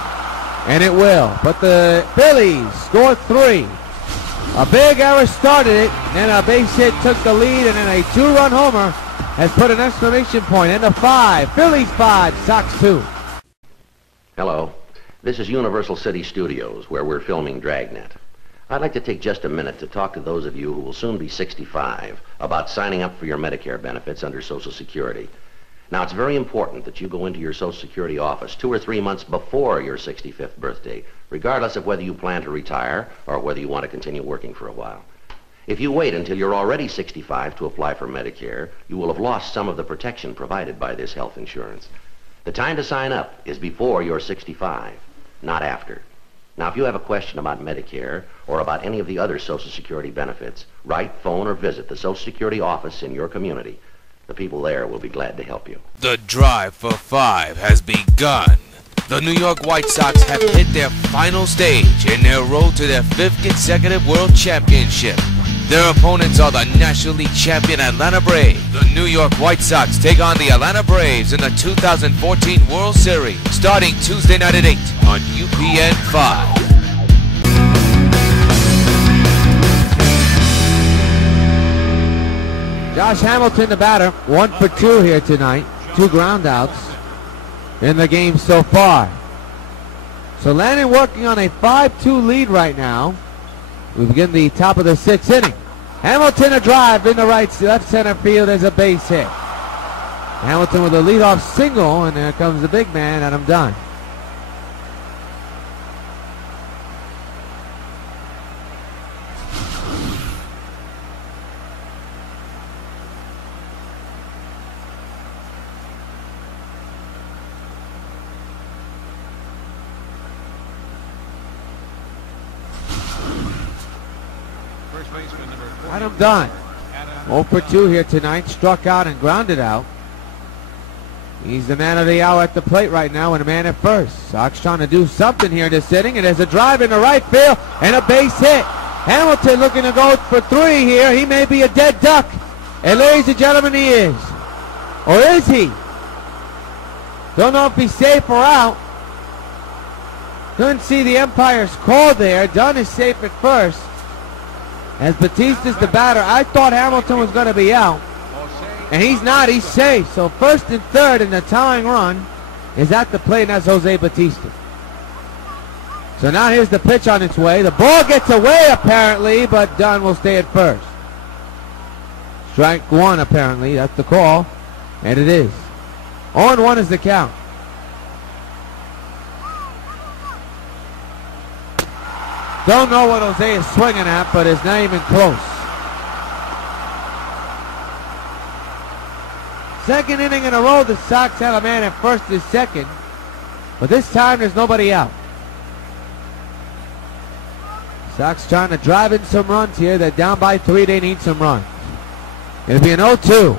And it will. But the Phillies scored 3. A big error started it, then a base hit took the lead, and then a 2-run homer has put an exclamation point. End of 5. Phillies 5, Sox 2. Hello. This is Universal City Studios, where we're filming Dragnet. I'd like to take just a minute to talk to those of you who will soon be 65 about signing up for your Medicare benefits under Social Security. Now, it's very important that you go into your Social Security office 2 or 3 months before your 65th birthday, regardless of whether you plan to retire or whether you want to continue working for a while. If you wait until you're already 65 to apply for Medicare, you will have lost some of the protection provided by this health insurance. The time to sign up is before you're 65, not after. Now, if you have a question about Medicare or about any of the other Social Security benefits, write, phone, or visit the Social Security office in your community. The people there will be glad to help you. The drive for 5 has begun. The New York White Sox have hit their final stage in their road to their 5th consecutive World Championship. Their opponents are the National League champion Atlanta Braves. The New York White Sox take on the Atlanta Braves in the 2014 World Series, starting Tuesday night at 8 on UPN 5. Josh Hamilton, the batter, 1 for 2 here tonight. 2 ground outs in the game so far. So Landon working on a 5-2 lead right now. We begin the top of the 6th inning. Hamilton a drive in the left center field as a base hit. Hamilton with a leadoff single, and there comes the big man, Adam Dunn. Adam Dunn, 0 for 2 here tonight, struck out and grounded out. He's the man of the hour at the plate right now and a man at first. Sox trying to do something here in this inning, and there's a drive in the right field and a base hit. Hamilton looking to go for 3 here. He may be a dead duck, and ladies and gentlemen, he is. Or is he? Don't know if he's safe or out. Couldn't see the umpire's call there. Dunn is safe at first. As Batista's the batter, I thought Hamilton was going to be out. And he's not, he's safe. So 1st and 3rd, and the tying run is at the plate, and that's Jose Batista. So now here's the pitch on its way. The ball gets away apparently, but Dunn will stay at first. Strike 1 apparently, that's the call. And it is. 0-1 is the count. Don't know what Jose is swinging at, but it's not even close. 2nd inning in a row, the Sox have a man at first and 2nd. But this time there's nobody out. Sox trying to drive in some runs here. They're down by 3. They need some runs. It'll be an 0-2.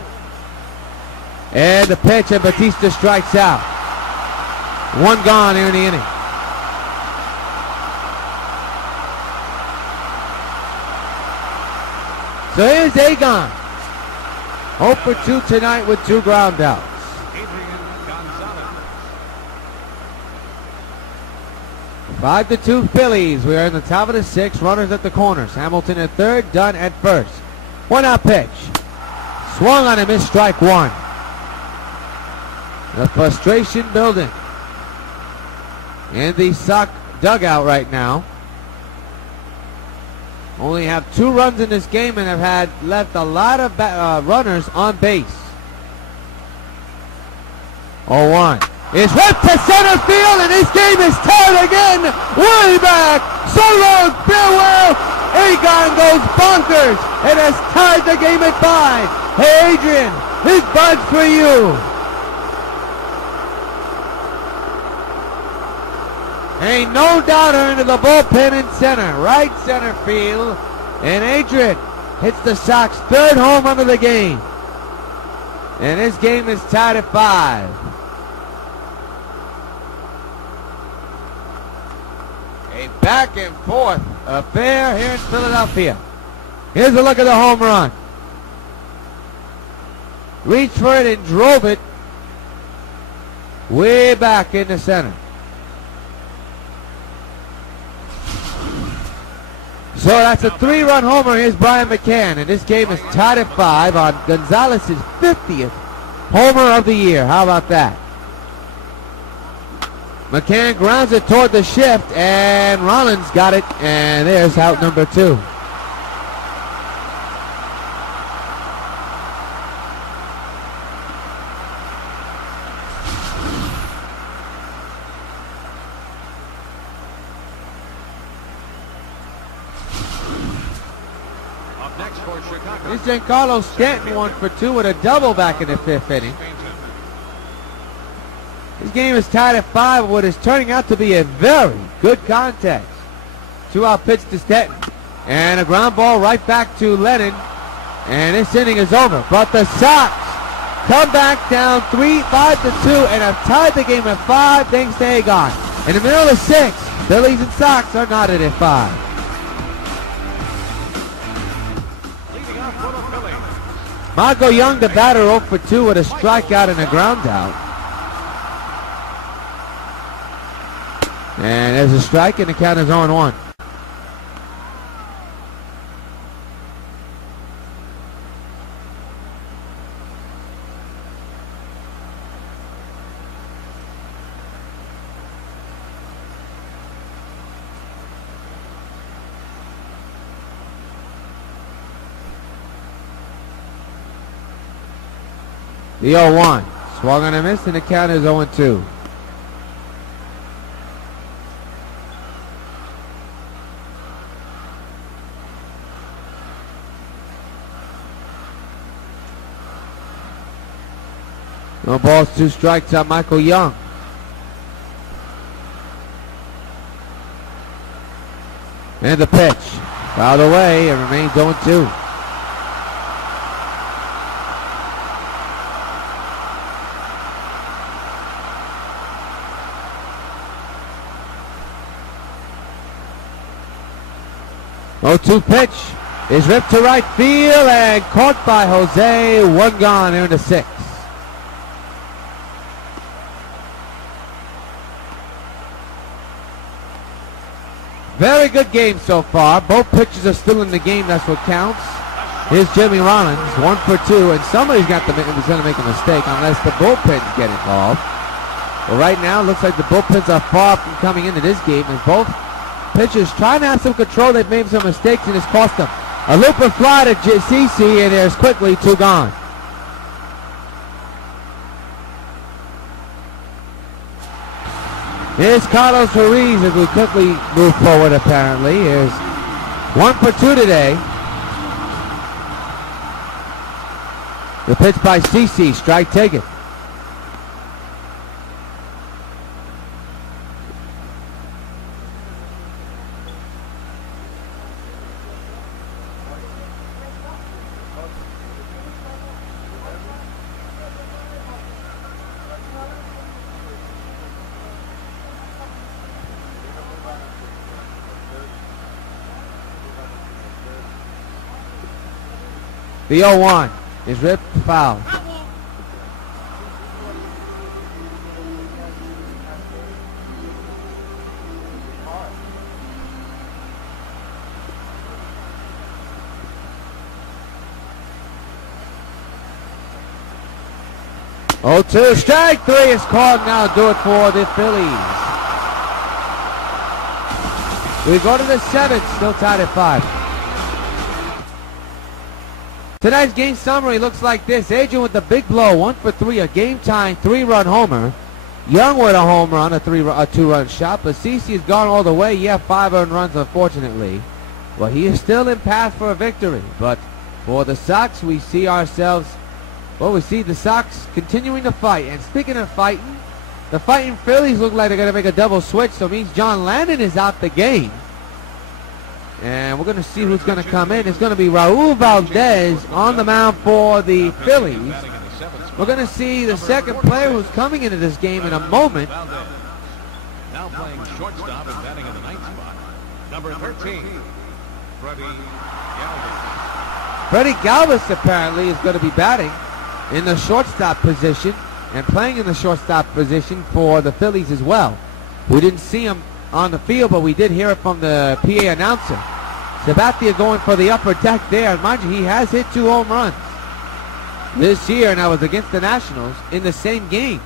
And the pitch, and Batista strikes out. 1 gone here in the inning. So here's A-Gon. 0 for 2 tonight with 2 ground outs. 5-2 Phillies. We are in the top of the 6th. Runners at the corners. Hamilton at 3rd. Dunn at 1st. 1-out pitch. Swung on and missed, strike 1. The frustration building in the Sox dugout right now. Only have 2 runs in this game and have had left a lot of runners on base. 0-1. It's ripped to center field, and this game is tied again. Way back. So long, farewell. A-Gon goes bonkers and has tied the game at 5. Hey, Adrian, this bud's for you. A no-doubter into the bullpen in center. Right center field. And Adrian hits the Sox third home run of the game. And this game is tied at 5. A back and forth affair here in Philadelphia. Here's a look at the home run. Reached for it and drove it way back in the center. So that's a 3-run homer. Here's Brian McCann, and this game is tied at 5 on Gonzalez's 50th homer of the year. How about that? McCann grounds it toward the shift, and Rollins got it, and there's out number 2. This Giancarlo Stanton 1 for 2 with a double back in the 5th inning. This game is tied at 5, what is turning out to be a very good contest. 2-out pitch to Stanton, and a ground ball right back to Lennon, and this inning is over. But the Sox come back down 5-2 and have tied the game at 5 thanks to A-Gon. In the middle of 6, Phillies and Sox are knotted at 5. Michael Young, the batter, 0 for 2 with a strikeout and a ground out. And there's a strike, and the count is 0-1. The 0-1. Swung and a miss, and the count is 0-2. No balls, 2 strikes on Michael Young. And the pitch. Fouled away, and remains 0-2. Oh, 2 pitch is ripped to right field and caught by Jose. 1 gone here in the 6th. Very good game so far. Both pitchers are still in the game. That's what counts. Here's Jimmy Rollins, 1 for 2, and somebody's going to make a mistake unless the bullpens get involved. Well, right now, it looks like the bullpens are far from coming into this game, and both pitchers trying to have some control. They've made some mistakes, and it's cost them. A looper fly to CC, and there's quickly 2 gone. Here's Carlos Ruiz as we quickly move forward, apparently. Here's 1 for 2 today. The pitch by CC, strike taken. The 0-1 is ripped foul. Oh, 2, strike 3 is called now. Do it for the Phillies. We go to the 7th, still tied at 5. Tonight's game summary looks like this. Adrian with the big blow, 1 for 3, a game-tying 3-run homer. Young with a home run, a 2-run shot, but CeCe has gone all the way. Yeah, 5 earned runs, unfortunately. Well, he is still in path for a victory. But for the Sox, we see the Sox continuing to fight. And speaking of fighting, the fighting Phillies look like they're going to make a double switch, so it means John Landon is out the game. And we're going to see who's going to come in. It's going to be Raul Valdez on the mound for the Phillies. We're going to see the second player who's coming into this game in a moment. Now playing shortstop and batting in the ninth spot. Number 13, Freddie Galvis. Freddie Galvis apparently is going to be batting in the shortstop position and playing in the shortstop position for the Phillies as well. We didn't see him on the field, but we did hear it from the PA announcer. Sabathia going for the upper deck there. And mind you, he has hit 2 home runs this year, and that was against the Nationals in the same game.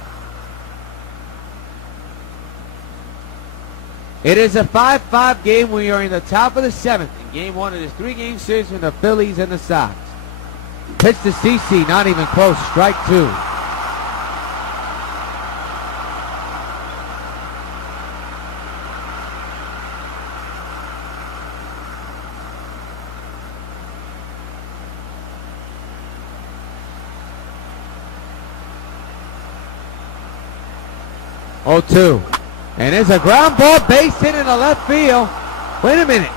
It is a 5-5 game. We are in the top of the 7th. In game 1 of this 3-game series between the Phillies and the Sox. Pitch to CC, not even close. Strike 2. Oh, 2. And there's a ground ball, base hit in the left field. Wait a minute.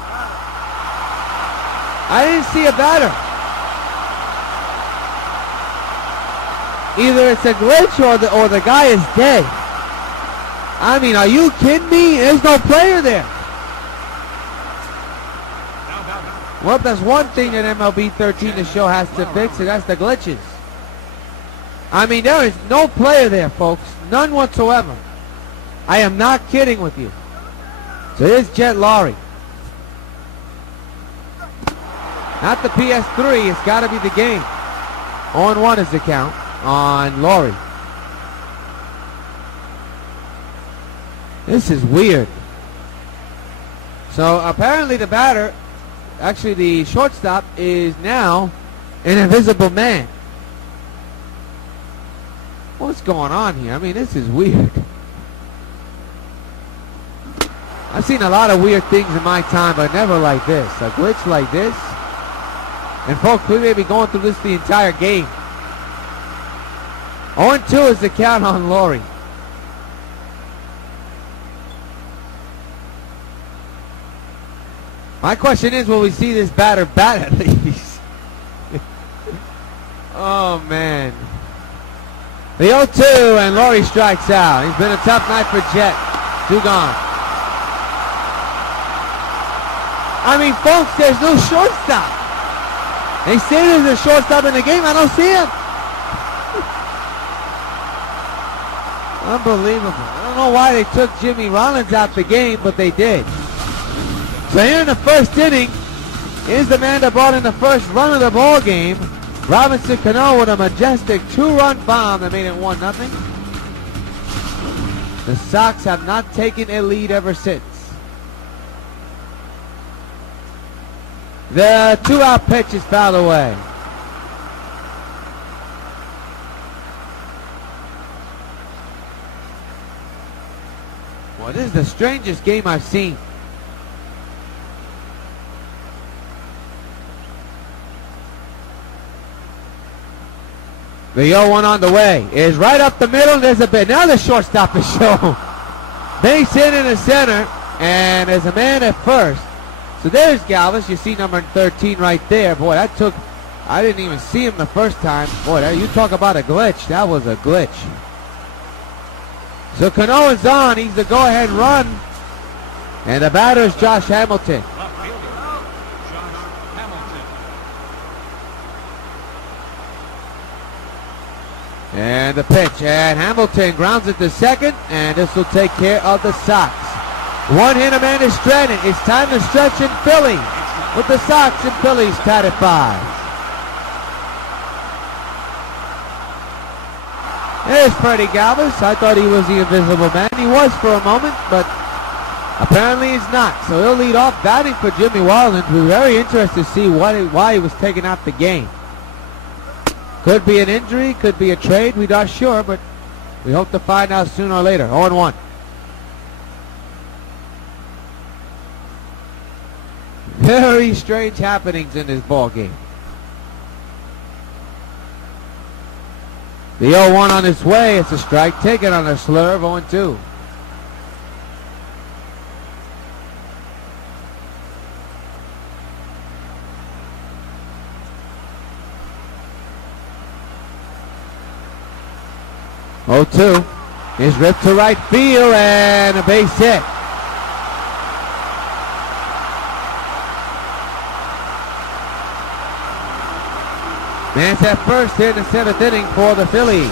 I didn't see a batter. Either it's a glitch or the guy is dead. I mean, are you kidding me? There's no player there. Well, that's one thing that MLB 13 The Show has to fix, and that's the glitches. I mean, there is no player there, folks. None whatsoever. I am not kidding with you. So here's Jet Laurie. Not the PS3. It's got to be the game. 0-1 is the count on Laurie. This is weird. So apparently the batter, actually the shortstop, is now an invisible man. What's going on here? I mean, this is weird. I've seen a lot of weird things in my time, but never like this. A glitch like this. And folks, we may be going through this the entire game. 0-2 is the count on Laurie. My question is, will we see this batter bat at least? Oh, man. The 0-2, and Laurie strikes out. He's been a tough night for Jet. 2 gone. I mean, folks, there's no shortstop. They say there's a shortstop in the game. I don't see him. Unbelievable. I don't know why they took Jimmy Rollins out the game, but they did. So here in the first inning is the man that brought in the first run of the ball game. Robinson Cano with a majestic 2-run bomb that made it 1-0. The Sox have not taken a lead ever since. The 2-out pitch is fouled away. Well, this is the strangest game I've seen. The 0-1 on the way is right up the middle. There's a bit. Now the shortstop is shown. Base hit in the center, and there's a man at first. So there's Galvis. You see number 13 right there. Boy, that took, I didn't even see him the first time. Boy, you talk about a glitch. That was a glitch. So Cano is on. He's the go-ahead run. And the batter is Josh Hamilton. And the pitch. And Hamilton grounds it to second. And this will take care of the Sox. One hit, a man is stranded. It's time to stretch in Philly with the Sox and Phillies tied at 5. There's Freddie Galvis. I thought he was the invisible man. He was for a moment, but apparently he's not. So he'll lead off batting for Jimmy Wildland. We're very interested to see why he was taken out the game. Could be an injury, could be a trade. We're not sure, but we hope to find out sooner or later. 0-1. Very strange happenings in this ball game. The 0-1 on its way. It's a strike taken on a slurve. 0-2. 0-2 is ripped to right field and a base hit. Man's at first here in the 7th inning for the Phillies.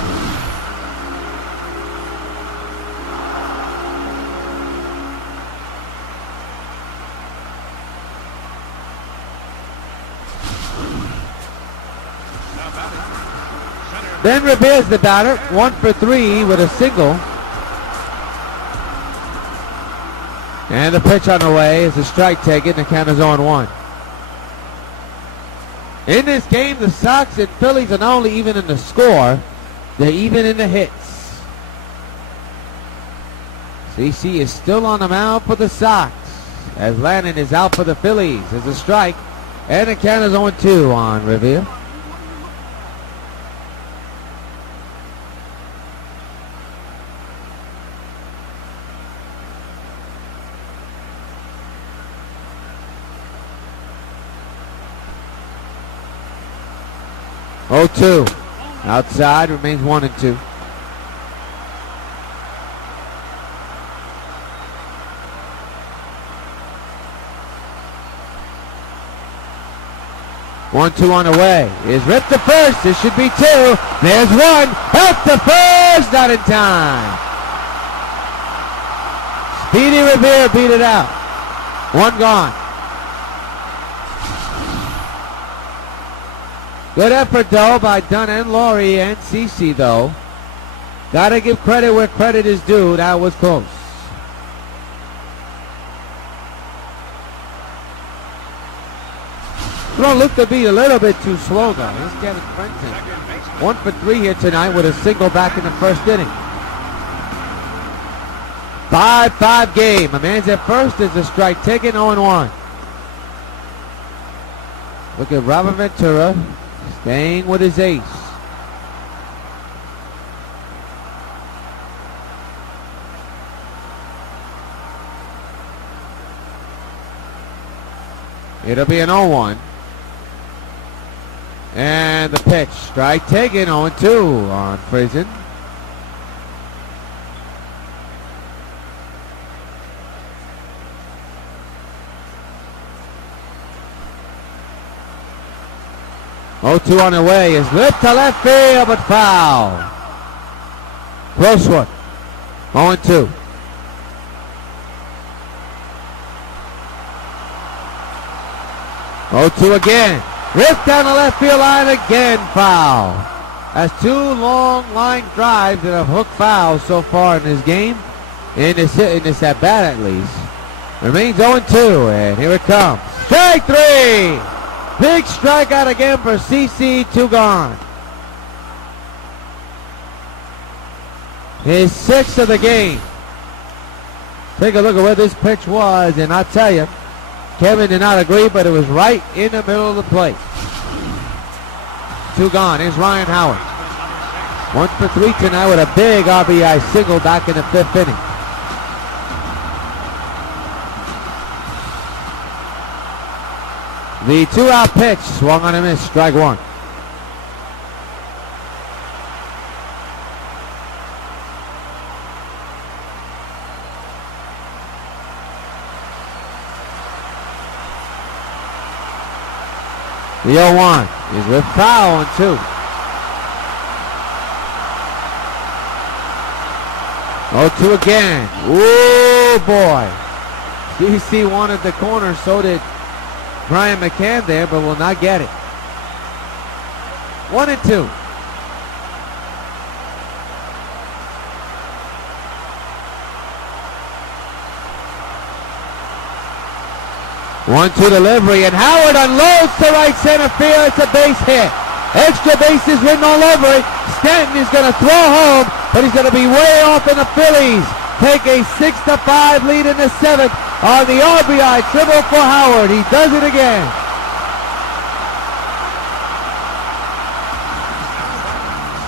Ben Revere's the batter, 1 for 3 with a single. And the pitch on the way is a strike taken. The count is 0-1. In this game, the Sox and Phillies are not only even in the score, they're even in the hits. CC is still on the mound for the Sox, as Lannon is out for the Phillies. There's a strike, and the count is 0-2 on Revere. Oh-2. Outside, remains 1-2. One-two on the way. Is ripped to first. This should be 2. There's 1. Out to first. Not in time. Speedy Revere beat it out. 1 gone. Good effort, though, by Dunn and Laurie and CC, though. Gotta give credit where credit is due. That was close. Throw looked to be a little bit too slow, though. Here's Kevin Frenton. 1 for 3 here tonight with a single back in the first inning. 5-5 game. A man's at first. Is a strike taken, 0-1. Look at Robert Ventura. Staying with his ace. It'll be an 0-1. And the pitch. Strike taken, 0-2 on Friesen. Oh-2 on the way is whipped to left field, but foul. Close one. 0-2. Oh-2 again. Ripped down the left field line again, foul. That's 2 long line drives that have hooked fouls so far in this game. In this at bat, at least. Remains 0-2, and here it comes. Strike 3. Big strikeout again for CC, 2 gone. His 6th of the game. Take a look at where this pitch was, and I'll tell you, Kevin did not agree, but it was right in the middle of the plate. 2 gone. Here's Ryan Howard. 1 for 3 tonight with a big RBI single back in the 5th inning. The 2-out pitch, swung on a miss, strike 1. The 0-1 is with foul on 2. 0-2 again. Ooh, boy. CC wanted the corner, so did Brian McCann there, but will not get it. 1-2. One-two delivery, and Howard unloads to right center field. It's a base hit. Extra bases written all over it. Stanton is going to throw home, but he's going to be way off, in the Phillies take a 6-5 lead in the 7th on the RBI triple for Howard. He does it again.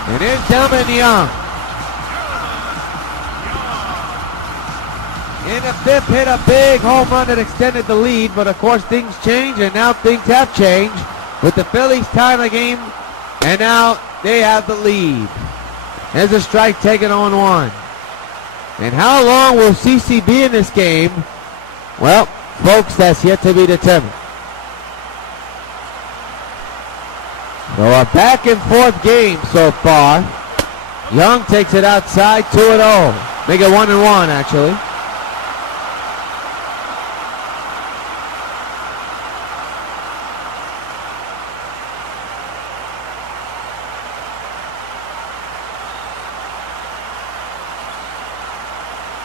And here's Delman Young. In the 5th, hit a big home run that extended the lead, but of course things change, and now things have changed with the Phillies tying the game, and now they have the lead. There's a strike taken on 1. And how long will CC be in this game? Well, folks, that's yet to be determined. So a back and forth game so far. Young takes it outside, 2-0. Make it 1-1 actually.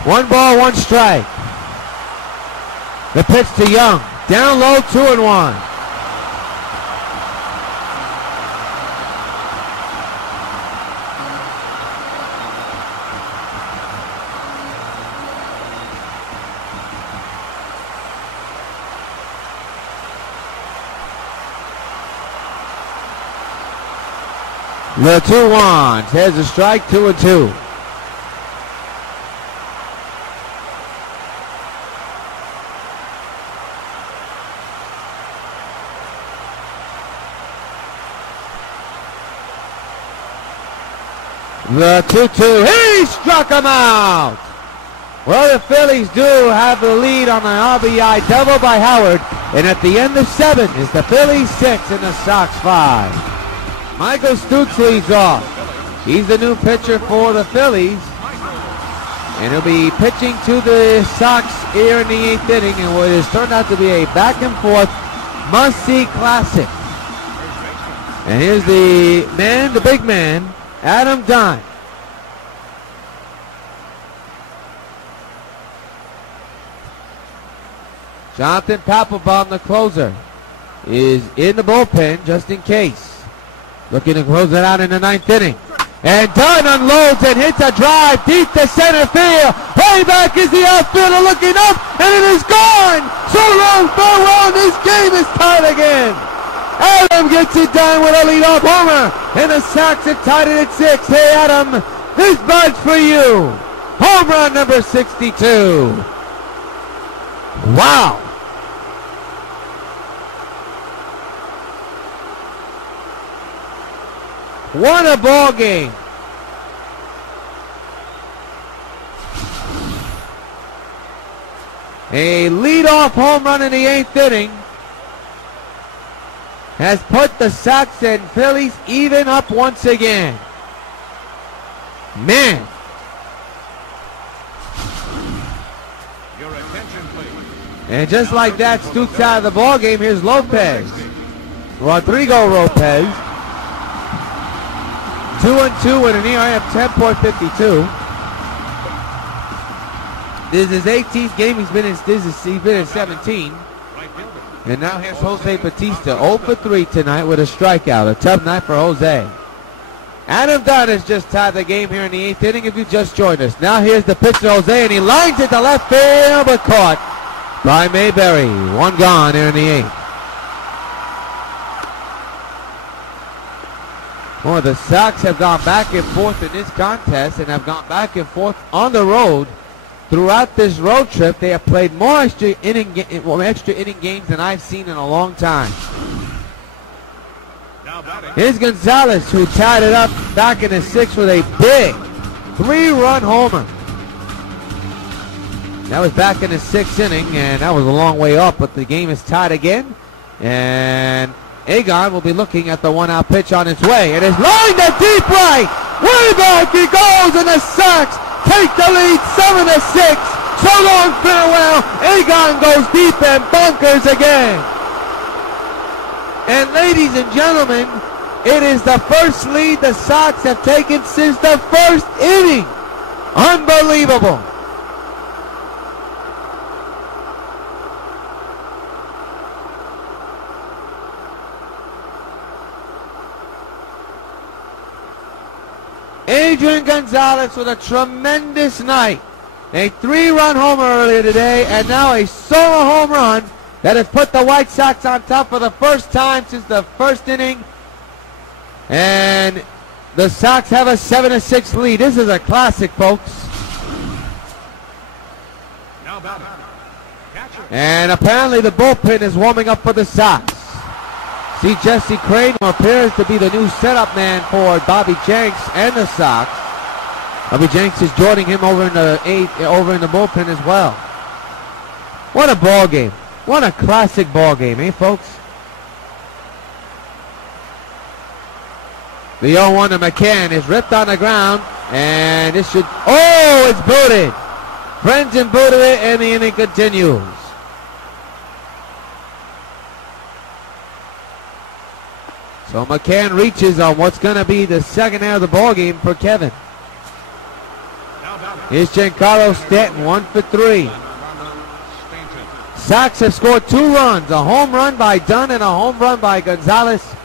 One ball, one strike. The pitch to Young. Down low, 2-1. The 2-1. Here's a strike, 2-2. The 2-2. He struck him out. Well, the Phillies do have the lead on the RBI double by Howard. And at the end of 7 is the Phillies 6 and the Sox 5. Michael Stutzle's off. He's the new pitcher for the Phillies. And he'll be pitching to the Sox here in the 8th inning in what has turned out to be a back and forth must-see classic. And here's the man, the big man, Adam Dunn. Jonathan Papelbon, the closer, is in the bullpen just in case. Looking to close it out in the 9th inning. And Dunn unloads and hits a drive deep to center field. Way back is the outfielder looking up, and it is gone. So long, farewell. This game is tied again. Adam gets it done with a leadoff homer, and the Sox have tied it at 6. Hey, Adam, this bud's for you. Home run number 62. Wow. What a ball game. A leadoff home run in the 8th inning has put the Sox and Phillies even up once again. Man. Your attention, please. And just like that, Stooks out of the ball game. Here's Lopez. Rodrigo Lopez. 2-2 with an ERA of 10.52. This is his 18th game. He's been in 17. And now here's Jose Bautista, 0 for 3 tonight with a strikeout. A tough night for Jose. Adam Dunn has just tied the game here in the 8th inning if you just joined us. Now here's the pitch to Jose, and he lines it to left field, but caught by Mayberry. One gone here in the 8th. Well, the Sox have gone back and forth in this contest and have gone back and forth on the road. Throughout this road trip, they have played more extra inning games than I've seen in a long time. Here's Gonzalez, who tied it up back in the 6th with a big 3-run homer. That was back in the 6th inning, and that was a long way up, but the game is tied again. And A-Gon will be looking at the 1-out pitch on its way. It is lined to deep right. Way back he goes, and the Sox take the lead 7-6. So long, farewell. A-Gon goes deep and bunkers again. And ladies and gentlemen, it is the first lead the Sox have taken since the 1st inning. Unbelievable. Adrian Gonzalez with a tremendous night. A 3-run homer earlier today, and now a solo home run that has put the White Sox on top for the first time since the 1st inning. And the Sox have a 7-6 lead. This is a classic, folks. And apparently the bullpen is warming up for the Sox. See, Jesse Crane, who appears to be the new setup man for Bobby Jenks and the Sox. Bobby Jenks is joining him over in the bullpen as well. What a ball game. What a classic ball game, eh, folks? The 0-1 to McCann is ripped on the ground, and this should, oh, it's booted. Frenzen booted it, and the inning continues. So McCann reaches on what's going to be the second out of the ball game for Kevin. Here's Giancarlo Stanton, 1 for 3. Sox have scored 2 runs, a home run by Dunn and a home run by Gonzalez.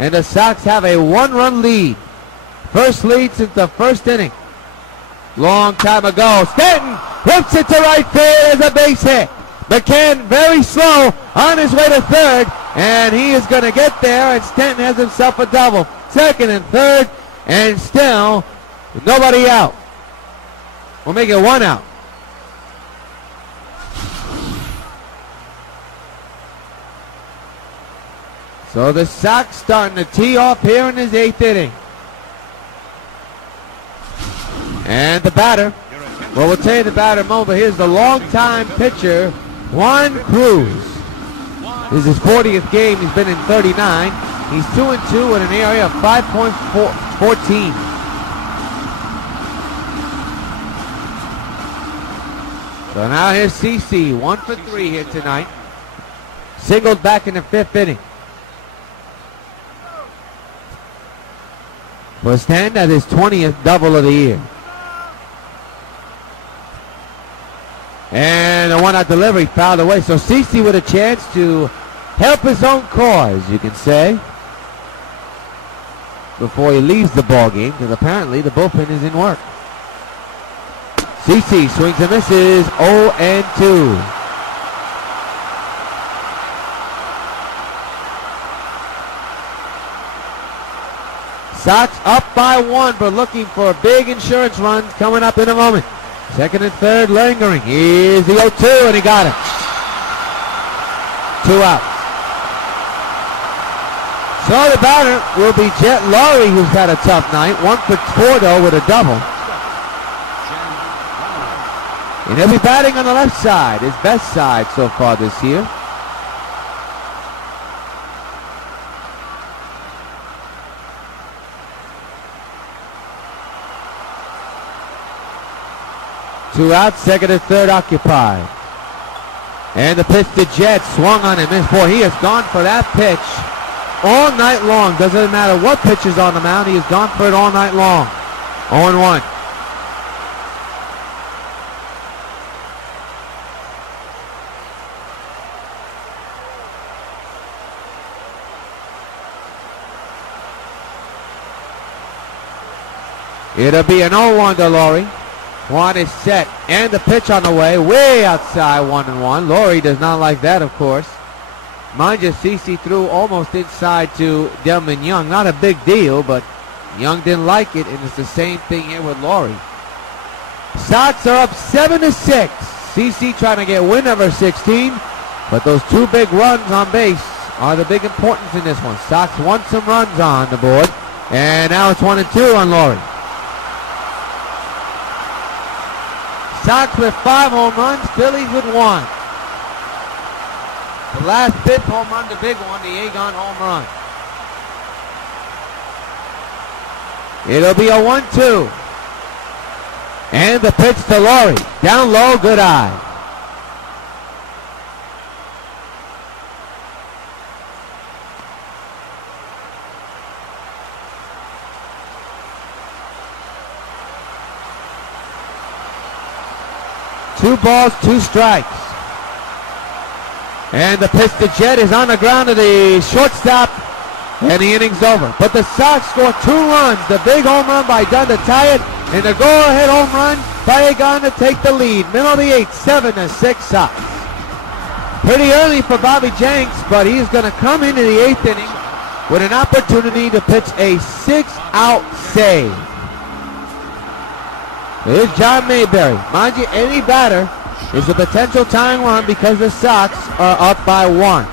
And the Sox have a 1-run lead. First lead since the first inning. Long time ago. Stanton whips it to right field as a base hit. McCann very slow on his way to third. And he is going to get there, and Stanton has himself a double. Second and third, and still nobody out. We'll make it 1 out. So the Sox starting to tee off here in his 8th inning. And the batter, well, we'll tell you the batter in a moment, but here's the longtime pitcher, Juan Cruz. This is his 40th game. He's been in 39. He's 2-2 with an ERA of 5.14. So now here's CC, 1 for 3 here tonight. Singled back in the 5th inning. For Stan, that is 20th double of the year. And a 1-out delivery fouled away. So CC with a chance to help his own cause, you can say, before he leaves the ball game, because apparently the bullpen is in work. CC swings and misses, 0-2. Sox up by 1, but looking for big insurance runs coming up in a moment. Second and third lingering. Here's the 0-2, and he got it. 2 outs. So the batter will be Jet Laurie, who's had a tough night. 1 for 4, though, with a double. And he'll be batting on the left side, his best side so far this year. Two outs, second and third occupied. And the pitch to Jet, swung on and missed. Boy, he has gone for that pitch all night long. Doesn't matter what pitch is on the mound, he has gone for it all night long. 0-1. It'll be an 0-1 to Laurie. Juan is set, and the pitch on the way outside, 1-1. Laurie does not like that, of course. Mind you, CC threw almost inside to Delman Young. Not a big deal, but Young didn't like it, and it's the same thing here with Laurie. Sox are up 7-6. CC trying to get win number 16, but those 2 big runs on base are the big importance in this one. Sox want some runs on the board, and now it's 1-2 on Laurie. Sox with 5 home runs, Phillies with 1. The last 5th home run, the big one, the A-Gon home run. It'll be a 1-2. And the pitch to Laurie. Down low, good eye. Two balls, 2 strikes. And the pitch to Jet is on the ground to the shortstop, and the inning's over. But the Sox score 2 runs. The big home run by Dunn to tie it, and the go-ahead home run by A-Gon to take the lead. Middle of the 8th, 7-6 Sox. Pretty early for Bobby Jenks, but he's going to come into the 8th inning with an opportunity to pitch a 6-out save. Here's John Mayberry. Mind you, any batter is a potential tying run because the Sox are up by 1.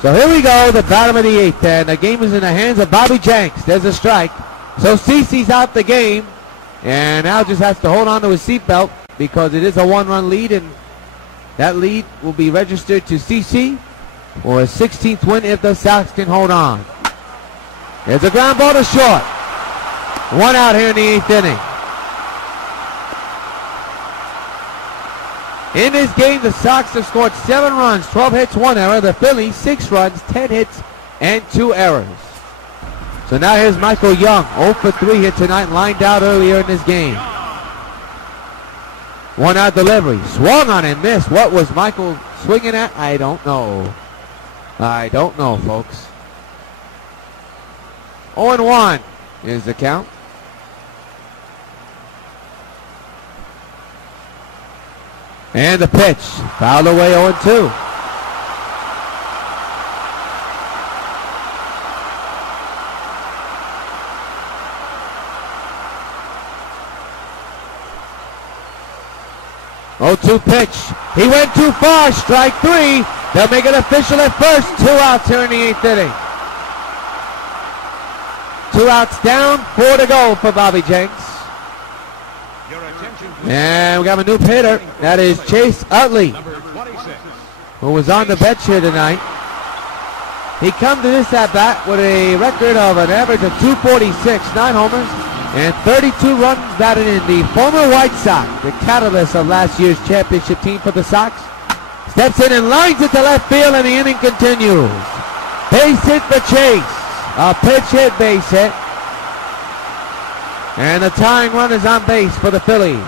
So here we go, the bottom of the 8th, and the game is in the hands of Bobby Jenks. There's a strike. So CC's out the game, And now just has to hold on to his seatbelt because it is a 1-run lead, and that lead will be registered to CC for a 16th win if the Sox can hold on. There's a ground ball to short. 1 out here in the 8th inning. In this game, the Sox have scored 7 runs, 12 hits, 1 error. The Phillies, 6 runs, 10 hits, and 2 errors. So now here's Michael Young, 0 for 3 here tonight, lined out earlier in this game. 1 out delivery, swung on and missed. What was Michael swinging at? I don't know. I don't know, folks. 0-1 is the count. And the pitch, fouled away 0-2. Pitch. He went too far. Strike 3. They'll make it official at first. 2 outs here in the 8th inning. 2 outs down, 4 to go for Bobby Jenks. And we have a new hitter. That is Chase Utley, who was on the bench here tonight. He comes to this at-bat with a record of an average of 246, 9 homers, and 32 runs batted in. The former White Sox, the catalyst of last year's championship team for the Sox, steps in and lines it to left field, and the inning continues. Base hit for Chase. A pitch hit, base hit. And the tying run is on base for the Phillies.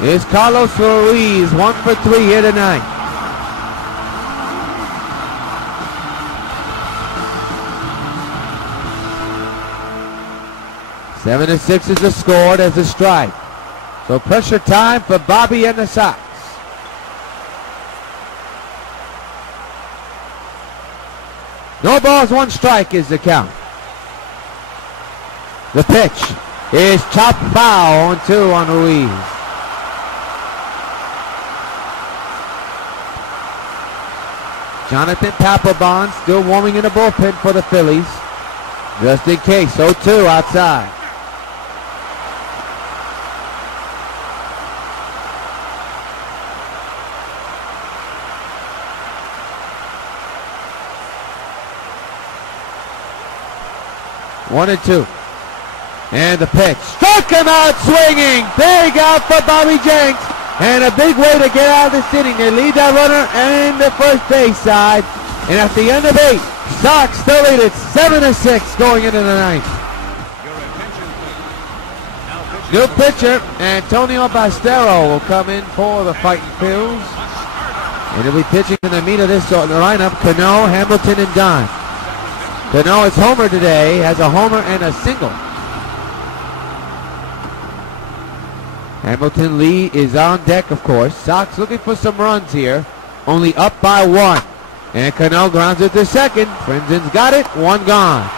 Here's Carlos Ruiz, 1 for 3 here tonight. Seven to 6 is the score. There's a strike. So pressure time for Bobby and the Sox. No balls, 1 strike is the count. The pitch is chopped foul, 0-2 on Ruiz. Jonathan Papelbon still warming in the bullpen for the Phillies. Just in case, 0-2 outside. One and 2. And the pitch. Struck him out swinging. Big out for Bobby Jenks. And a big way to get out of this inning. They lead that runner in the first base side. And at the end of 8, Sox still lead it 7-6 going into the 9th. New pitcher, Antonio Bastero, will come in for the Fighting Phils. And he'll be pitching in the meat of this lineup, Cano, Hamilton, and Don. Cano is homer today, has a homer and a single. Hamilton Lee is on deck, of course. Sox looking for some runs here. Only up by 1. And Cano grounds it to second. Frenzen's got it. 1 gone.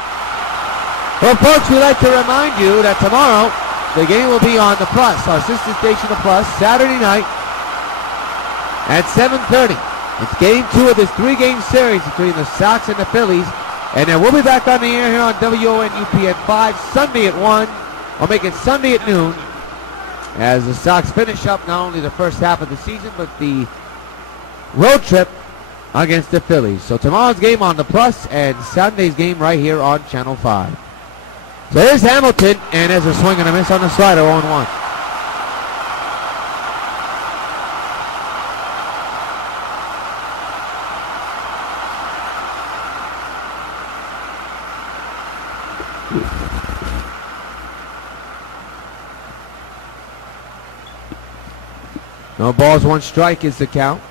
Well, folks, we'd like to remind you that tomorrow the game will be on the Plus, our sister station, the Plus, Saturday night at 7:30. It's game 2 of this 3-game series between the Sox and the Phillies. And then we'll be back on the air here on WON UPN 5 Sunday at 1. I'll make it Sunday at noon as the Sox finish up not only the first half of the season but the road trip against the Phillies. So tomorrow's game on the Plus and Sunday's game right here on Channel 5. So here's Hamilton, and there's a swing and a miss on the slider, 0-1. No balls, 1 strike is the count.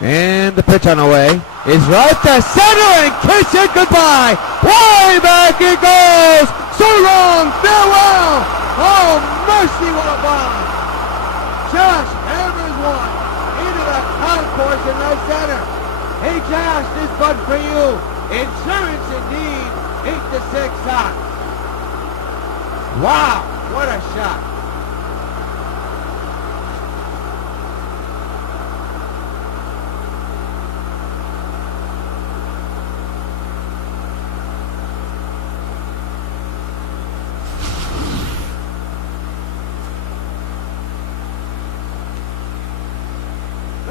And the pitch on the way is right to center and kiss it goodbye. Way back it goes. So long, farewell. Oh, mercy, what a bomb. Josh hammers one into the concourse in right center. Hey, Josh, this bud for you. Insurance indeed. 8-6 Sox. Wow. What a shot.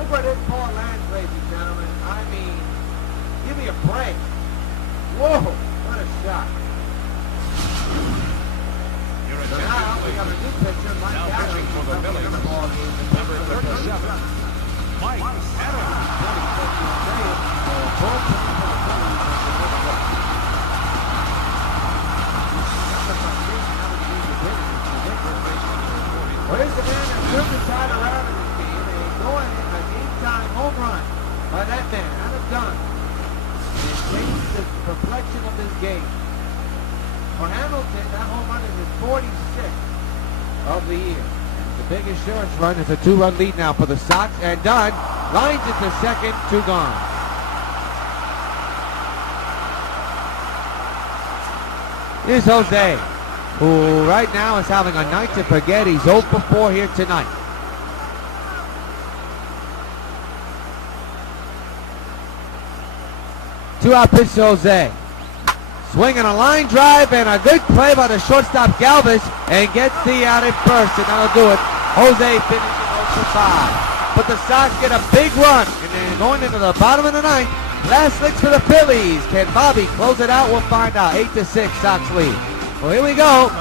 Look where this ball lands, ladies and gentlemen. I mean, give me a break. Whoa, what a shot. So now we have a new pitcher, Mike Now Adams, pitching for the Phillies. Number 37, Mike Adams. Where's the man that turned the side around in this game and going in a game-time home run by that man, Adam Dunn. And it changed the complexion of this game. For Hamilton, that home run is his 46th of the year. And the big insurance run is a 2-run lead now for the Sox, and Dunn lines it to second, 2 gone. Here's Jose, who right now is having a night to forget. He's 0 for 4 here tonight. Two-out pitch to Jose. Swinging a line drive and a good play by the shortstop Galvis, and gets the out at first, and that'll do it. Jose finishes 0 for 5. But the Sox get a big run, and then going into the bottom of the ninth. Last licks for the Phillies. Can Bobby close it out? We'll find out. 8-6 Sox lead. Well, here we go.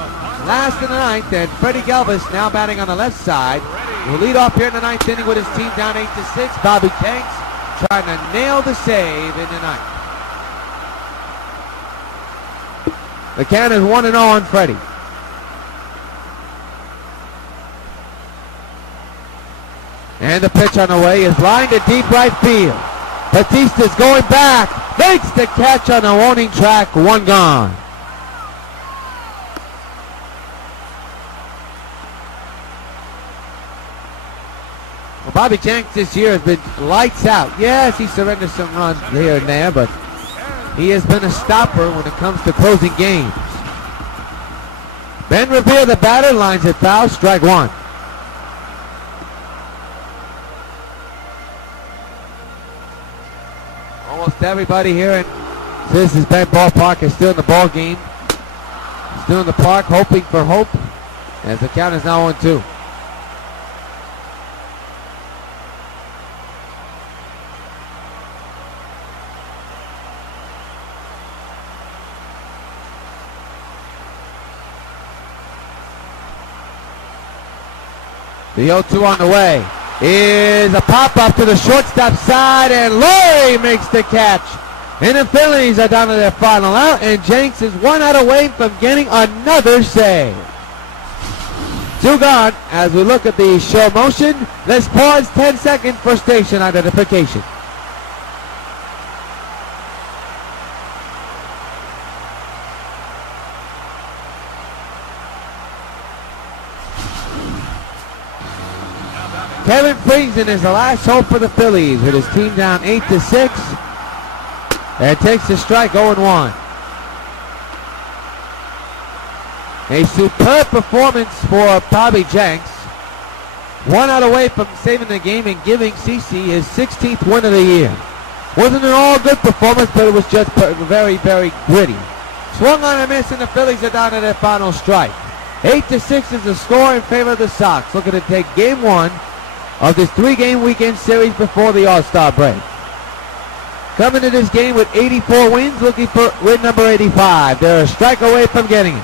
Last in the ninth, and Freddie Galvis now batting on the left side. Will lead off here in the ninth inning with his team down 8-6. Bobby Jenks trying to nail the save in the ninth. The count is 1-0 on Freddie. And the pitch on the way is lined to deep right field. Batista's going back, makes the catch on the warning track, 1 gone. Well, Bobby Jenks this year has been lights out. Yes, he surrendered some runs here and there, but he has been a stopper when it comes to closing games. Ben Revere, the batter, lines it foul, strike 1. Almost everybody here in Citizens Bank Ballpark is still in the ball game. Still in the park, hoping for hope, as the count is now 1-2. The 0-2 on the way is a pop-up to the shortstop side, and Laurie makes the catch. And the Phillies are down to their final out, and Jenks is 1 out away from getting another save. 2 gone. As we look at the show motion, let's pause 10 seconds for station identification. Kevin Friesen is the last hope for the Phillies with his team down 8-6. And takes the strike, 0-1. A superb performance for Bobby Jenks. 1 out away from saving the game and giving CC his 16th win of the year. Wasn't an all-good performance, but it was just very, very gritty. Swung on a miss, and the Phillies are down to their final strike. 8-6 is the score in favor of the Sox, looking to take Game 1 of this 3-game weekend series before the All-Star break. Coming to this game with 84 wins, looking for win number 85. They're a strike away from getting it.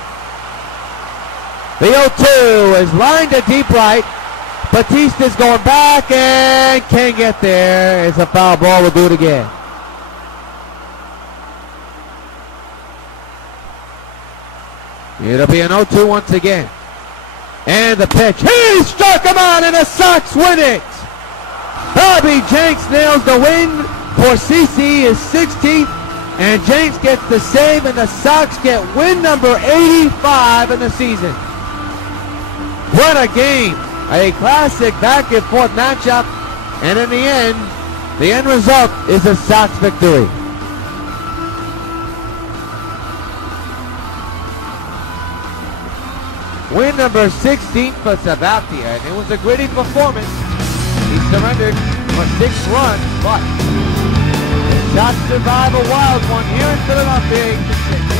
The 0-2 is lined to deep right. Batista's going back and can't get there. It's a foul ball. We'll do it again. It'll be an 0-2 once again. And the pitch. He struck him out, and the Sox win it. Bobby Jenks nails the win for CC, his 16th, and Jenks gets the save, and the Sox get win number 85 in the season. What a game. A classic back and forth matchup, and in the end result is a Sox victory. Win number 16 for Sabathia, and it was a gritty performance. He surrendered for 6 runs, but the Sox survive a wild one here in Philadelphia, 8-6.